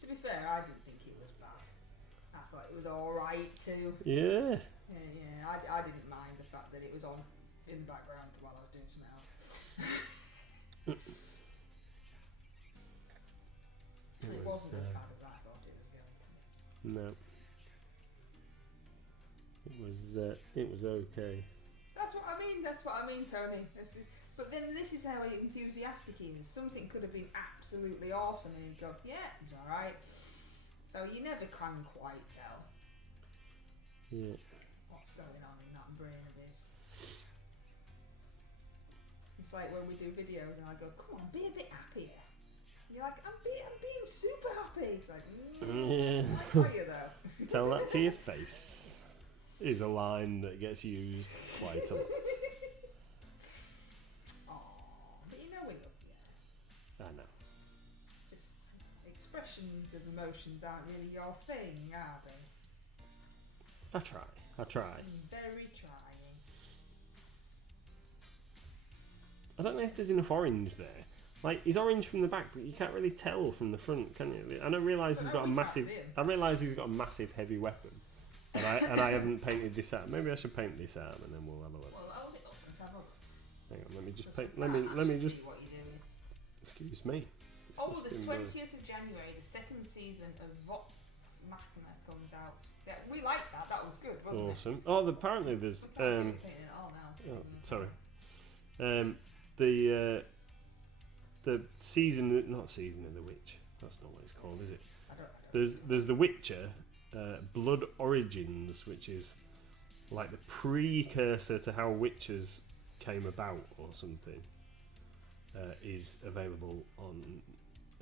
To be fair, I didn't think it was bad. I thought it was all right too. Yeah. Yeah. I didn't mind the fact that it was on in the background while I was doing something else. It wasn't as bad as I thought it was going to be. No. It was okay. That's what I mean, Tony. But then this is how enthusiastic he is. Something could have been absolutely awesome and he'd go, yeah, it's alright. So you never can quite tell what's going on in that brain of his. It's like when we do videos and I go, come on, be a bit happier. And you're like, I'm being super happy. It's like, why are you though? Tell that to your face. Is a line that gets used quite a lot. Aww, but you know we love you. I know. It's just expressions of emotions aren't really your thing, are they? I try. Very trying. I don't know if there's enough orange there. Like, he's orange from the back, but you can't really tell from the front, can you? I realise he's got a massive. I realise he's got a massive heavy weapon. And I haven't painted this out. Maybe I should paint this out and then we'll have a look. Well, hold it up. Let's have a look. Hang on, let me just paint. Let me just. See what you're doing. Excuse me. The 20th of January, the second season of Vox Machina comes out. Yeah, we liked that. That was good, wasn't it? Awesome. Oh, apparently there's. Painting it all now. Oh, sorry. The season, not season of the witch. That's not what it's called, is it? There's The Witcher, Blood Origins, which is like the precursor to how Witchers came about or something. Is available on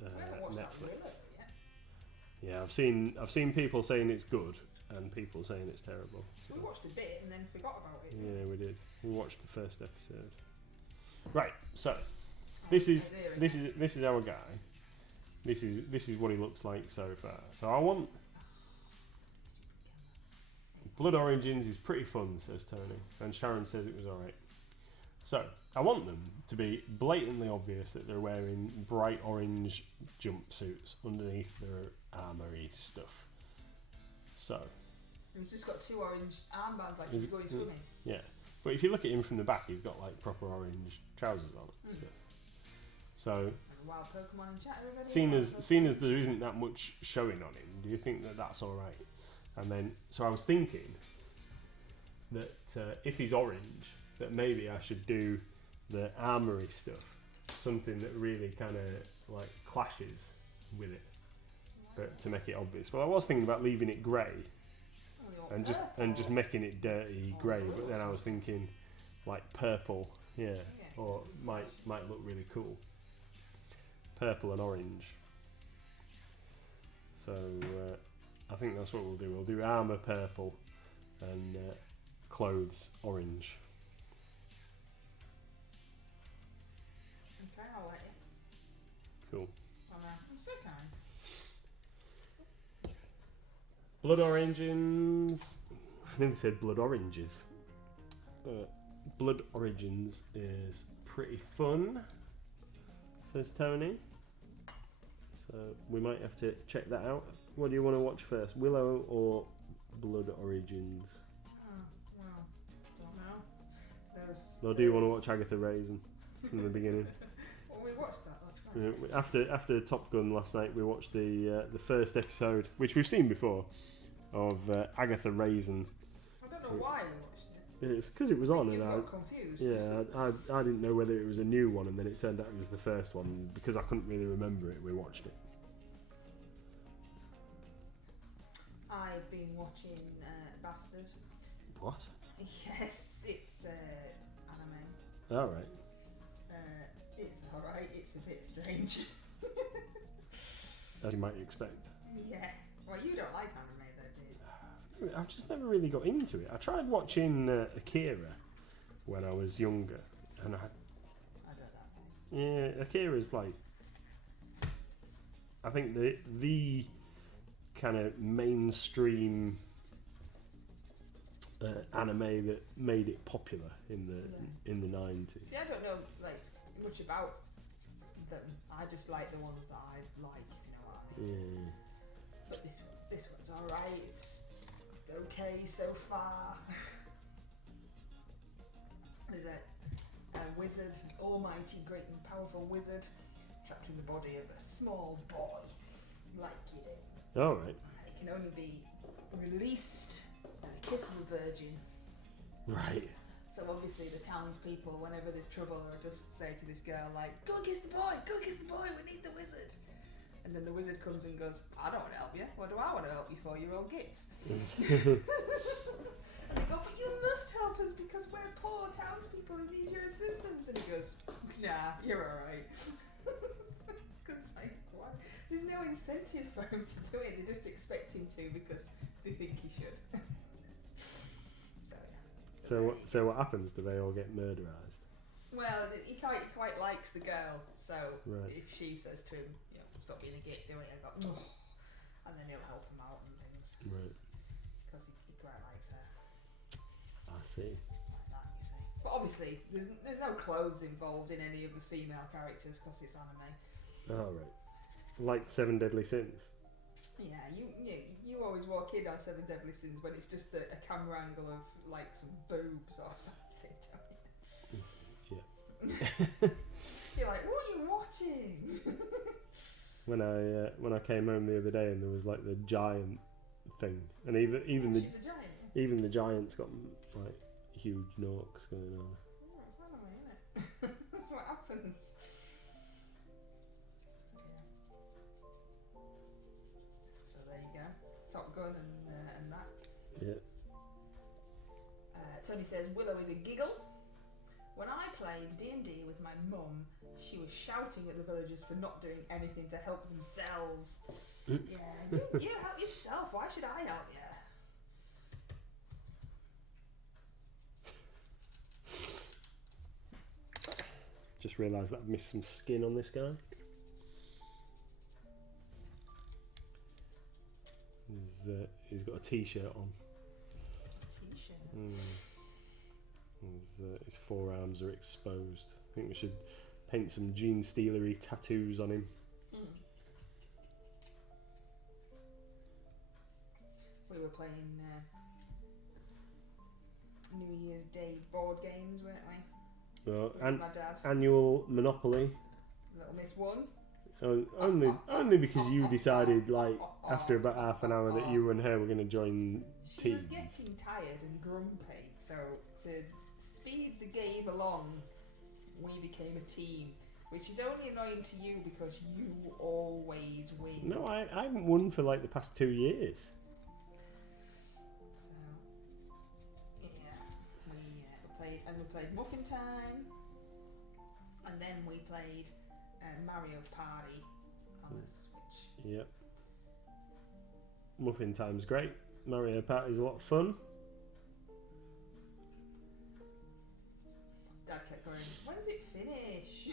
Netflix. Yeah, I've seen people saying it's good and people saying it's terrible. So we watched a bit and then forgot about it. Yeah, we did. We watched the first episode. Right, so this is our guy. This is what he looks like so far. So I want Blood Origins is pretty fun, says Tony, and Sharon says it was alright. So I want them to be blatantly obvious that they're wearing bright orange jumpsuits underneath their armory stuff. So he's just got 2 orange armbands like he's going swimming. Yeah, but if you look at him from the back, he's got like proper orange trousers on it. So there's a wild Pokemon in chat. Seeing as there isn't that much showing on him, do you think that that's all right? And then, so I was thinking that if he's orange, that maybe I should do the armory stuff, something that really kind of like clashes with it, but to make it obvious. Well, I was thinking about leaving it grey and just making it dirty grey, but then I was thinking like purple, or might look really cool. Purple and orange. So I think that's what we'll do. We'll do armour purple and clothes orange. Okay, I'll let you. Cool. I'm so kind. Blood Origins. I nearly said Blood Oranges. Blood Origins is pretty fun, says Tony. So we might have to check that out. What do you want to watch first, Willow or Blood Origins? Well, don't know. Or do you want to watch Agatha Raisin from the beginning? Well, we watched that. That's fine. After Top Gun last night, we watched the first episode, which we've seen before, of Agatha Raisin. I don't know why we watched it. It's because it was on, and I got confused. Yeah, I didn't know whether it was a new one, and then it turned out it was the first one. Because I couldn't really remember it, we watched it. I've been watching Bastard. What? Yes, it's anime. All right. It's alright. It's a bit strange. As you might expect. Yeah. Well, you don't like anime, though, do you? I've just never really got into it. I tried watching Akira when I was younger, and I don't know. yeah, Akira's like, I think the kind of mainstream anime that made it popular in the 90s. See, I don't know like much about them. I just like the ones that I like, if you know what I mean. Yeah. But this one's alright. It's okay so far. There's a wizard, an almighty, great and powerful wizard, trapped in the body of a small boy, like you. All right. It can only be released at the kiss of a virgin. Right. So obviously the townspeople, whenever there's trouble, will just say to this girl, like, go and kiss the boy, we need the wizard. And then the wizard comes and goes, I don't want to help you. What do I want to help you for? You're all gits. And they go, but you must help us because we're poor townspeople who need your assistance. And he goes, nah, you're alright. Because like, what? There's no incentive for him to do it. They just expect him to because they think he should. So yeah. So what happens? Do they all get murderized? Well, he quite likes the girl. So right. if she says to him, you know, stop being a git, do it, and then he'll help him out and things. Right. Because he quite likes her. I see. Like that, you see. But obviously, there's no clothes involved in any of the female characters because it's anime. Oh, right. Like 7 Deadly Sins. Yeah, you always walk in on 7 Deadly Sins when it's just a camera angle of like some boobs or something, don't you? Yeah. You're like, what are you watching? When I came home the other day and there was like the giant thing, and even She's a giant. even the giant's got like huge norks going on. Oh, it's anime, isn't it? That's what happens. there you go. Top Gun and that. Yeah. Tony says Willow is a giggle. When I played D&D with my mum, she was shouting at the villagers for not doing anything to help themselves. Yeah, you help yourself. Why should I help you? Just realised that I've missed some skin on this guy. He's got a t-shirt on. T-shirt. His forearms are exposed. I think we should paint some Genestealery tattoos on him. We were playing New Year's Day board games, weren't we? Well, With my dad. Annual Monopoly. Little Miss won. Only because you decided, like, after about half an hour that you and her were going to join She teams. was getting tired and grumpy, so to speed the game along, we became a team, which is only annoying to you because you always win. No, I haven't won for like the past 2 years. So, yeah, we played Muffin Time, and then we played Mario Party on the Switch. Yep. Muffin Time's great. Mario Party's a lot of fun. Dad kept going, when does it finish?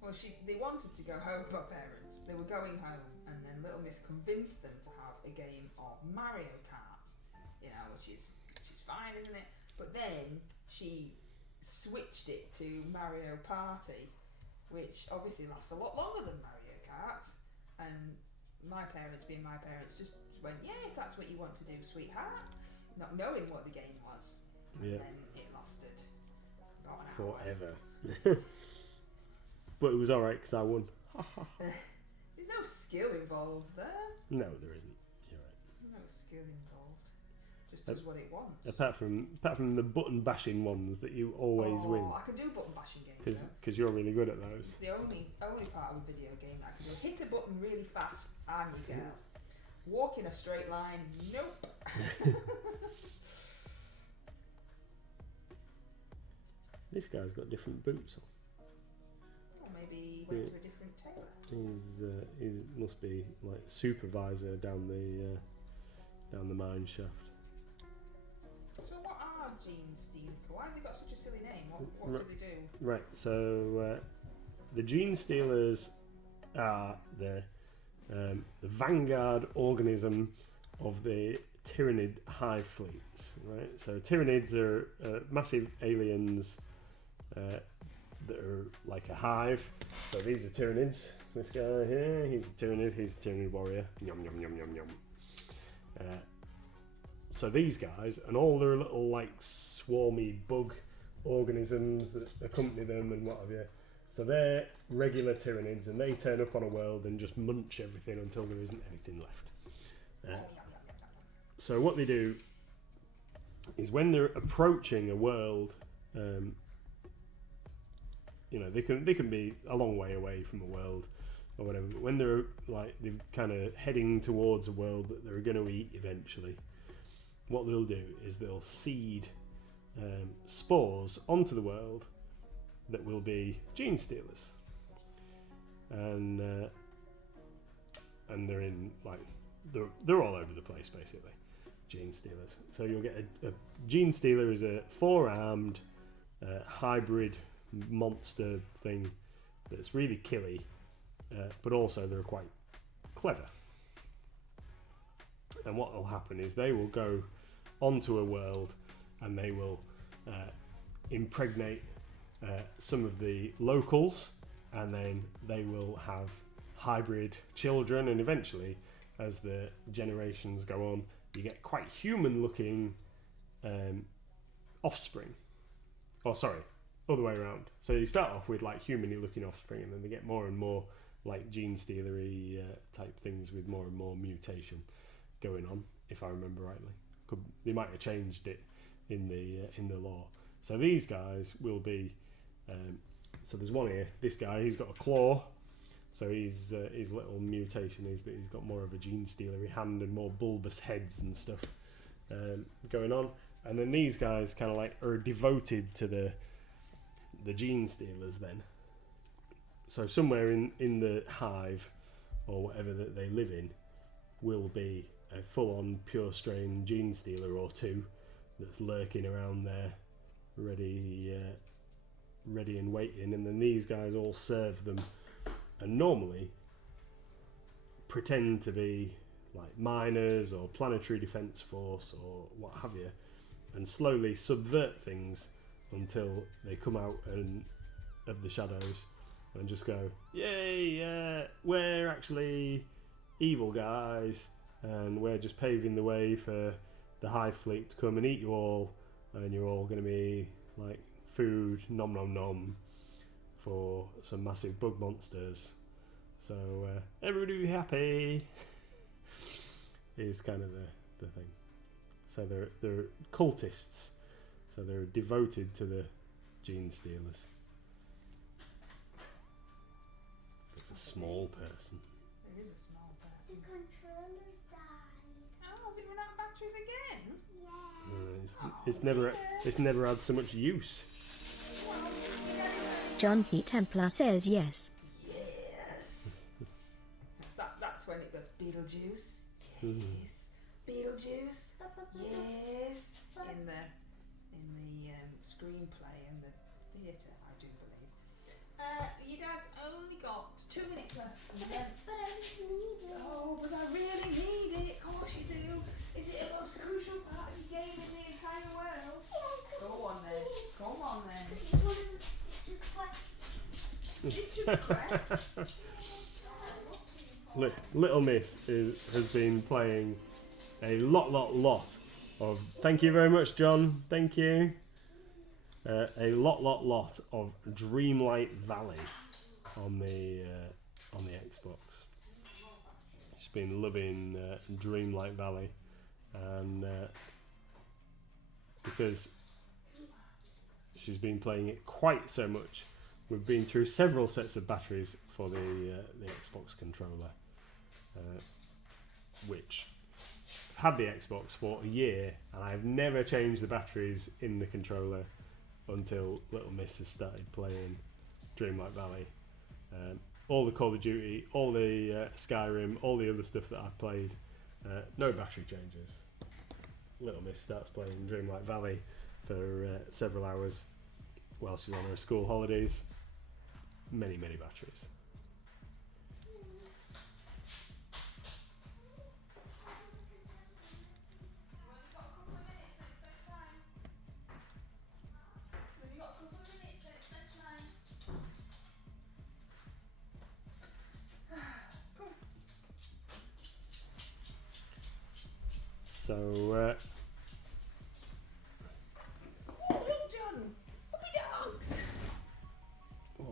Well, they wanted to go home, my parents. They were going home, and then Little Miss convinced them to have a game of Mario Kart, which is fine, isn't it? But then she switched it to Mario Party, which obviously lasts a lot longer than Mario Kart. And my parents, being my parents, just went, yeah, if that's what you want to do, sweetheart, not knowing what the game was. And then it lasted about an hour. Forever. But it was alright because I won. There's no skill involved there. No, there isn't. You're right. No skill involved. Just does what it wants. Apart from the button bashing ones that you always win. I can do button bashing games. Because you're really good at those. It's the only part of a video game that I can do. Hit a button really fast and you go. Walk in a straight line, nope. This guy's got different boots on. Or maybe he went to a different tailor. He's must be like supervisor down the mine shaft. So what are Genestealer? Why have they got such a silly name? What do they do? Right, so the Genestealers are the vanguard organism of the Tyrannid hive fleets. Right, so Tyrannids are massive aliens that are like a hive. So these are Tyrannids. This guy here, he's a Tyrannid. He's a Tyrannid warrior. Yum yum yum yum yum. So these guys and all their little like swarmy bug organisms that accompany them and what have you. So they're regular Tyrannids and they turn up on a world and just munch everything until there isn't anything left. So what they do is when they're approaching a world, they can be a long way away from a world or whatever. But when they're kind of heading towards a world that they're going to eat eventually, what they'll do is they'll seed spores onto the world that will be Genestealers, and they're in they're all over the place basically. Genestealers. So you'll get a Genestealer is a 4-armed hybrid monster thing that's really killy, but also they're quite clever. And what will happen is they will go onto a world and they will impregnate some of the locals, and then they will have hybrid children, and eventually, as the generations go on, you get quite human-looking offspring. Oh, sorry, other way around. So you start off with like human-looking offspring, and then they get more and more like Genestealery type things with more and more mutation going on, if I remember rightly. They might have changed it in the law. So these guys will be So there's one here. This guy, he's got a claw. So his little mutation is that he's got more of a Genestealer hand and more bulbous heads and stuff going on. And then these guys kind of like are devoted to the Genestealers then. So somewhere in the hive or whatever that they live in will be a full-on pure strain Genestealer or two that's lurking around there, ready and waiting, and then these guys all serve them and normally pretend to be like miners or planetary defense force or what have you, and slowly subvert things until they come out of the shadows and just go, yay, we're actually evil guys and we're just paving the way for the Hive Fleet to come and eat you all, and you're all going to be like food, nom nom nom, for some massive bug monsters. So everybody be happy is kind of the thing. So they're cultists, so they're devoted to the Genestealers. It's a small person. There is a small person. The controller's died. Oh, has it run out of batteries again? Yeah. It's never had so much use. John P. Templar says yes. Yes. That's when it goes Beetlejuice. Yes. Beetlejuice. Yes. In the screenplay and the theatre, I do believe. Your dad's only got 2 minutes left. And then, But I need it. oh, but I really need it. Of course you do. Is it the most crucial part of your game in the entire world? Yes, 'cause Go on then. Go on then. it's one of the Stitches quests. Stitch's Quest. Little Miss has been playing a lot of. Thank you very much, John. Thank you. A lot of Dreamlight Valley on the Xbox. She's been loving Dreamlight Valley, and because she's been playing it quite so much, we've been through several sets of batteries for the Xbox controller, which I've had the Xbox for a year, and I've never changed the batteries in the controller until Little Miss has started playing Dreamlight Valley. All the Call of Duty, all the Skyrim, all the other stuff that I've played, no battery changes. Little Miss starts playing Dreamlight Valley for several hours while she's on her school holidays. Many batteries. So, John, puppy dogs.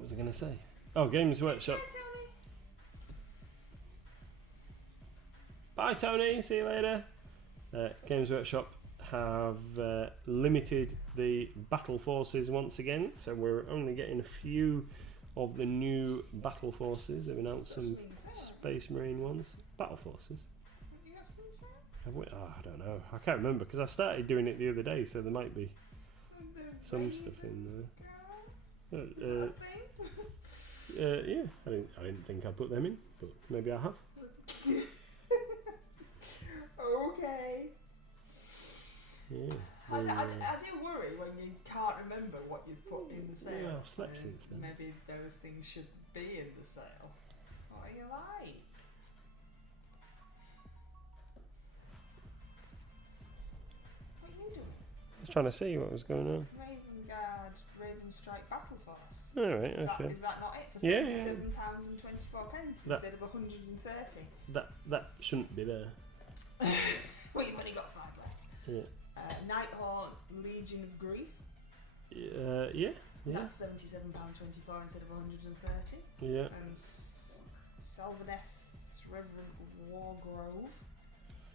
what was I going to say? Oh, Games Workshop. Tony. Bye, Tony. See you later. Games Workshop have limited the battle forces once again, so we're only getting a few of the new battle forces. They've announced some Space Marine ones. Battle forces. I don't know. I can't remember because I started doing it the other day, so there might be some stuff in there. Yeah, I didn't think I put them in, but maybe I have. Okay. Yeah. I do worry when you can't remember what you've put in the sale. Yeah, I've slept since then. Maybe those things should be in the sale. What are you like? What are you doing? I was trying to see what was going on. Raven Guard, Raven Strike Battle Force. All right, okay. Is that not it? For Yeah, £77.24 That- instead of 130. That shouldn't be there. Well, you've only got 5 left. Yeah. Nighthawk Legion of Grief. Yeah. That's £77.24 instead of 130. Yeah. And Salvaneth's Reverend Wargrove.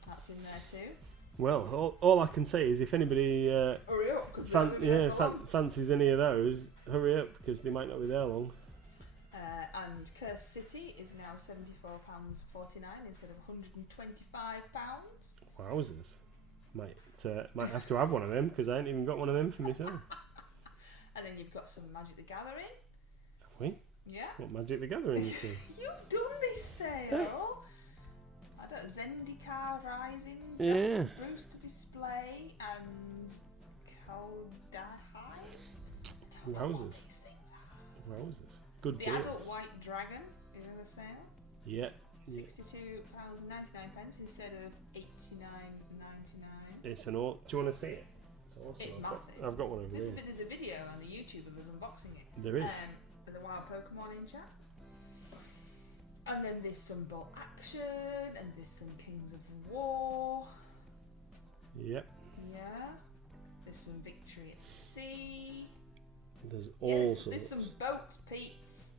That's in there too. Well, all I can say is if anybody Hurry up, because fancies any of those, hurry up because they might not be there long. And Cursed City is now £74.49 instead of £125. Wowzers. Might have to have one of them because I ain't even got one of them for myself. And then you've got some Magic the Gathering. Have we? Yeah. What Magic the Gathering? You've done this sale. I don't Zendikar Rising. Yeah. Brewster Display and Kaldahide. Wowzers. These things are. Wowzers. Good The deals. Adult White Dragon is in a sale. Yeah. £62.99 instead of £89.99. It's an all. Do you want to see it? It's awesome. It's massive. I've got one over here. There's a video on the YouTube of us unboxing it. There is. There's a wild Pokemon in chat. And then there's some Bolt Action, and there's some Kings of War. Yep. Yeah. There's some Victory at Sea. There's all sorts. There's some Boats Peaks.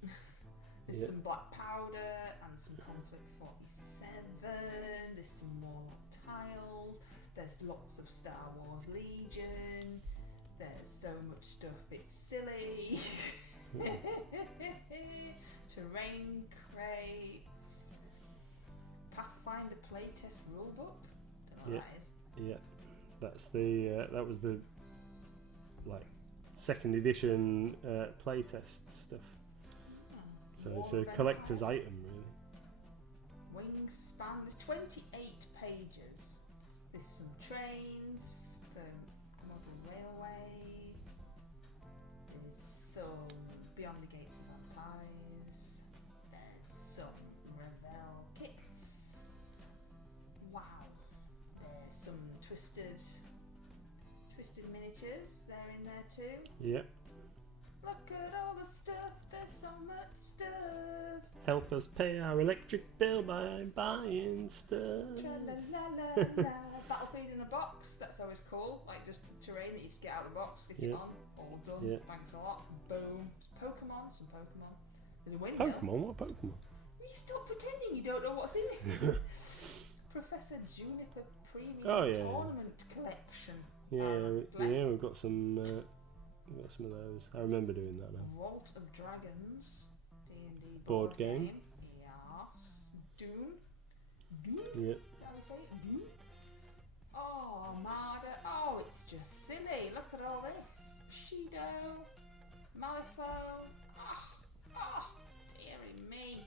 There's Yep. some Black Powder and some Conflict 47. There's some Warlock Tiles. There's lots of Star Wars Legion. There's so much stuff, it's silly. Terrain crates. Pathfinder playtest rulebook. Don't know what that is. Yeah. That's the. That was the. Like, second edition playtest stuff. So it's a collector's item, really. Wingspan. There's 28 pages. There's some trains for model railway. There's some Beyond the Gates of Antares. There's some Revel kits. Wow. There's some twisted miniatures. They're in there too. Yep. Look at all the stuff. There's so much stuff. Help us pay our electric bill by buying stuff. Tra-la-la-la-la. Battlefield in a box. That's always cool. Like just terrain that you just get out of the box, stick it on, all done. Yeah. Thanks a lot. Boom. Pokemon. Some Pokemon. There's a windmill. Pokemon? What Pokemon? You stop pretending you don't know what's in it. Professor Juniper Premium Tournament Collection. Yeah, we've got some. We've got some of those. I remember doing that now. Vault of Dragons. D&D Board game. Yes. Dune. Yeah. Is that how we say it? Dune? Oh, Armada. Oh, it's just silly. Look at all this. Shido. Malifaux. Dearie me.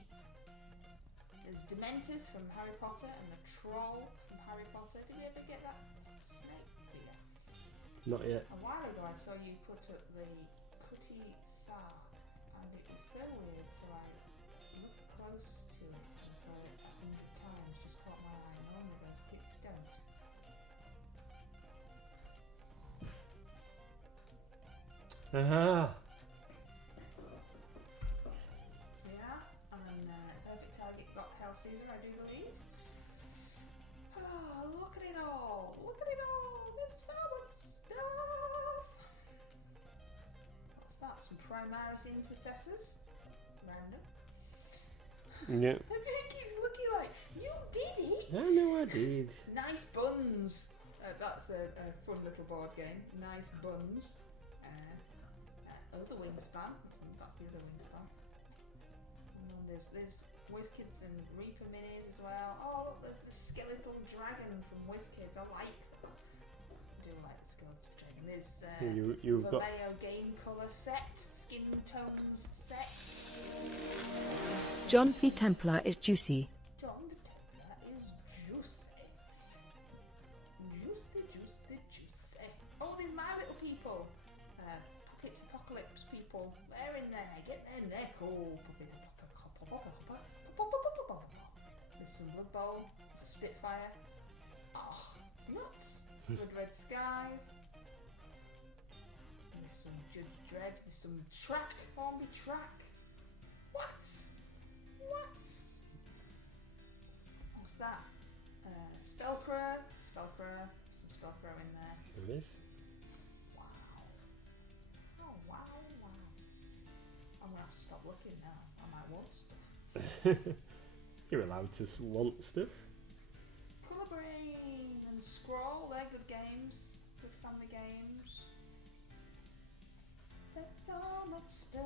There's Dementors from Harry Potter and the Troll from Harry Potter. Did we ever get that snake figure? Not yet. A while ago I saw you put up the Cutty Sark and it was so weird, so I looked close to it and saw it 100 times, just caught my eye. Normally those kits don't. Aha! Yeah, and Perfect Target got Hell Caesar, I do believe. Oh, look at it all! Look at it all! There's so much stuff! What's that? Some Primaris Intercessors? Random. Yeah. It keeps looking like, you did it! I know I did. Nice Buns! That's a fun little board game. Nice Buns. Other Wingspan. That's the other Wingspan. And then there's WizKids and Reaper Minis as well. Oh, look, there's the Skeletal Dragon from WizKids. I like that. I do like the Skeletal Dragon. There's You've got. Vallejo Game Colour set. Skin Tones set. John P. Templar is juicy. John the Templar is juicy. Juicy. Oh, there's My Little People. Puppets Apocalypse people. They're in there. Get them. They're cool. There's some Blood Bowl. There's a Spitfire. Oh, it's nuts. Blood Red Skies. There's some Judge Dredd. There's some Tracked. Hornby Track. What? What's that? Spellcrow. Some Spellcrow in there. There is. Wow. Oh, wow. I'm gonna have to stop looking now. I might want stuff. You're allowed to want stuff. Colour Brain and Scroll, they're good games. Good family games. Monster.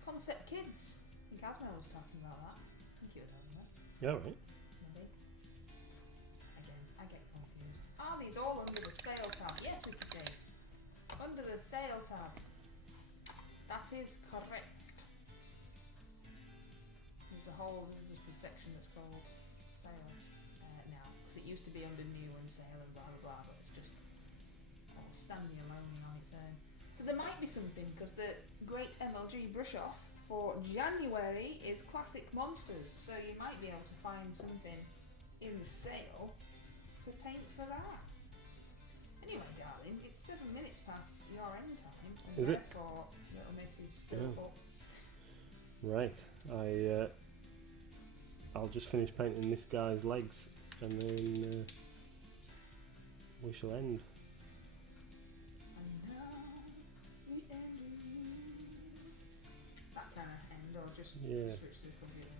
Concept Kids. I think Asma was talking about that. I think it was Asma. Yeah, right. Maybe. Again, I get confused. Are these all under the sale tab? Yes, we could do. Under the sale tab. That is correct. This is just a section that's called sale now. Because it used to be under new and sale and blah blah blah, but it's just all standing alone on its own. So there might be something, because the Great MLG brush off for January is classic monsters, so you might be able to find something in the sale to paint for that. Anyway, darling, it's 7 minutes past your end time, and is it? therefore little miss is still up. Right. I'll just finish painting this guy's legs, and then we shall end. And now the end of you. That kind of end, or just switch to the computer?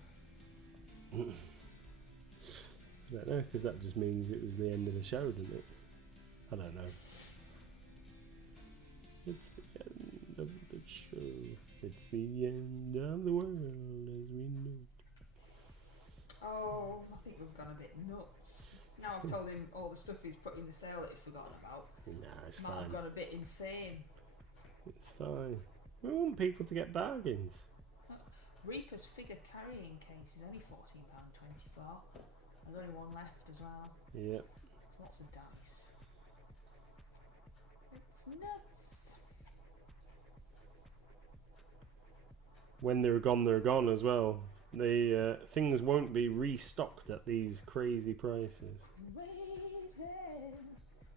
I don't know, because that just means it was the end of the show, doesn't it? I don't know. It's the end of the show. It's the end of the world as we know it. Oh, I think we've gone a bit nuts. Now I've told him all the stuff he's put in the sale that he's forgotten about. Nah, it's Might have fine. gone a bit insane. It's fine. We want people to get bargains. Reaper's figure carrying case is only £14.24. There's only one left as well. Yep. There's lots of dice. It's nuts. When they're gone as well. The things won't be restocked at these crazy prices. Crazy.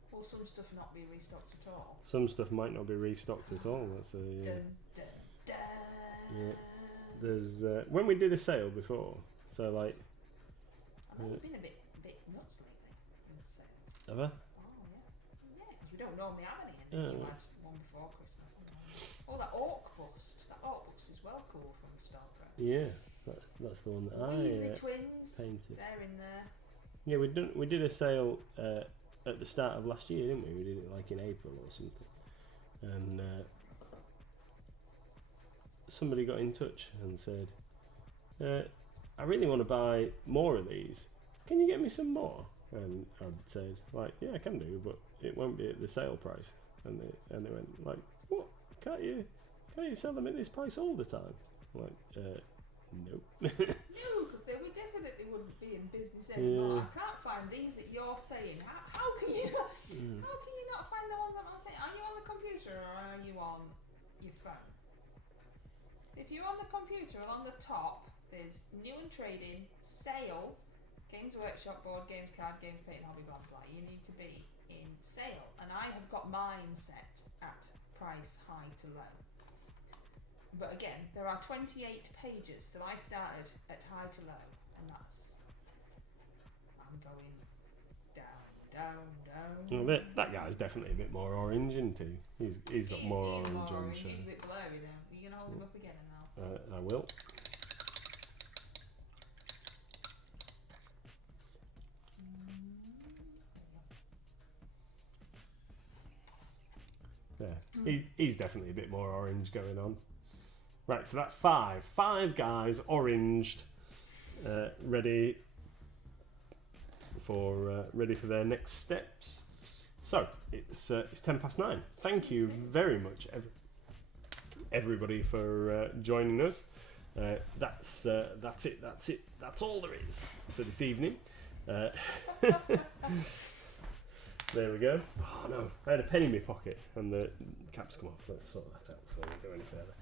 Will some stuff not be restocked at all? Some stuff might not be restocked at all. That's a Dun, dun, dun. yeah. There's when we did a sale before, so like. I know you've been a bit nuts lately with sales. Have I? Oh yeah, because we don't normally have any. And Yeah. you had one before Christmas. Oh, that orc bust. That orc bust is well cool from Spellcraft. Yeah, that's the one that Weasley I twins. painted. They're in there. Yeah, we did a sale at the start of last year, didn't we? We did it like in April or something, and somebody got in touch and said, "I really want to buy more of these. Can you get me some more?" And I'd said, "Like, yeah, I can do, but it won't be at the sale price." And they went like, "What? Can't you sell them at this price all the time?" I'm like, nope. No, because we definitely wouldn't be in business anymore. Yeah. I can't find these that you're saying. How can you not? How can you not find the ones I'm saying? Are you on the computer or are you on your phone? So if you're on the computer, along the top there's new and trading, sale, Games Workshop, board games, card games, paint, hobby, blah blah. You need to be in sale, and I have got mine set at price high to low. But again, there are 28 pages, so I started at high to low, and I'm going down. Well, that guy's definitely a bit more orange, isn't he? He's got more He is orange on He's show. a bit blurry now. Are you going to hold him up again now? I will. Yeah, he's definitely a bit more orange going on. Right, so that's five guys oranged, ready for their next steps. So it's 9:10. Thank you very much, everybody, for joining us. That's it. That's all there is for this evening. There we go. Oh no, I had a penny in my pocket and the cap's come off. Let's sort that out before we go any further.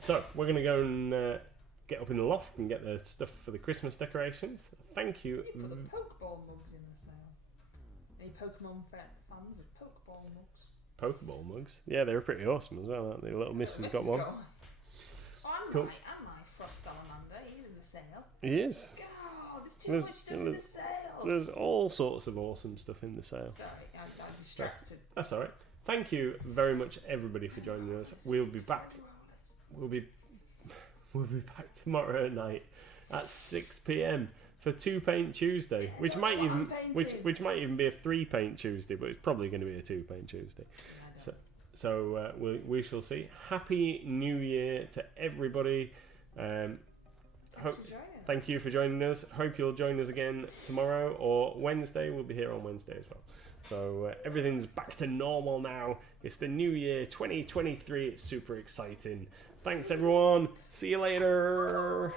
So we're going to go and get up in the loft and get the stuff for the Christmas decorations. Thank you. You put the Pokeball mugs in the sale. Any Pokemon fans of Pokeball mugs? Pokeball mugs? Yeah, they were pretty awesome as well, aren't they? Little Miss has got one. Oh, and Cool. my Frost Salamander, he's in the sale. He is. God, there's too There's- much stuff in the sale. There's all sorts of awesome stuff in the sale. Sorry, I'm distracted. That's alright. Thank you very much, everybody, for joining us. We'll be back. We'll be back tomorrow night at 6 p.m. for 2 Paint Tuesday, which might even be a 3 Paint Tuesday, but it's probably going to be a 2 Paint Tuesday. So So we shall see. Happy New Year to everybody. Thank you for joining us. Hope you'll join us again tomorrow or Wednesday. We'll be here on Wednesday as well. So everything's back to normal now. It's the new year 2023. It's super exciting. Thanks everyone. See you later.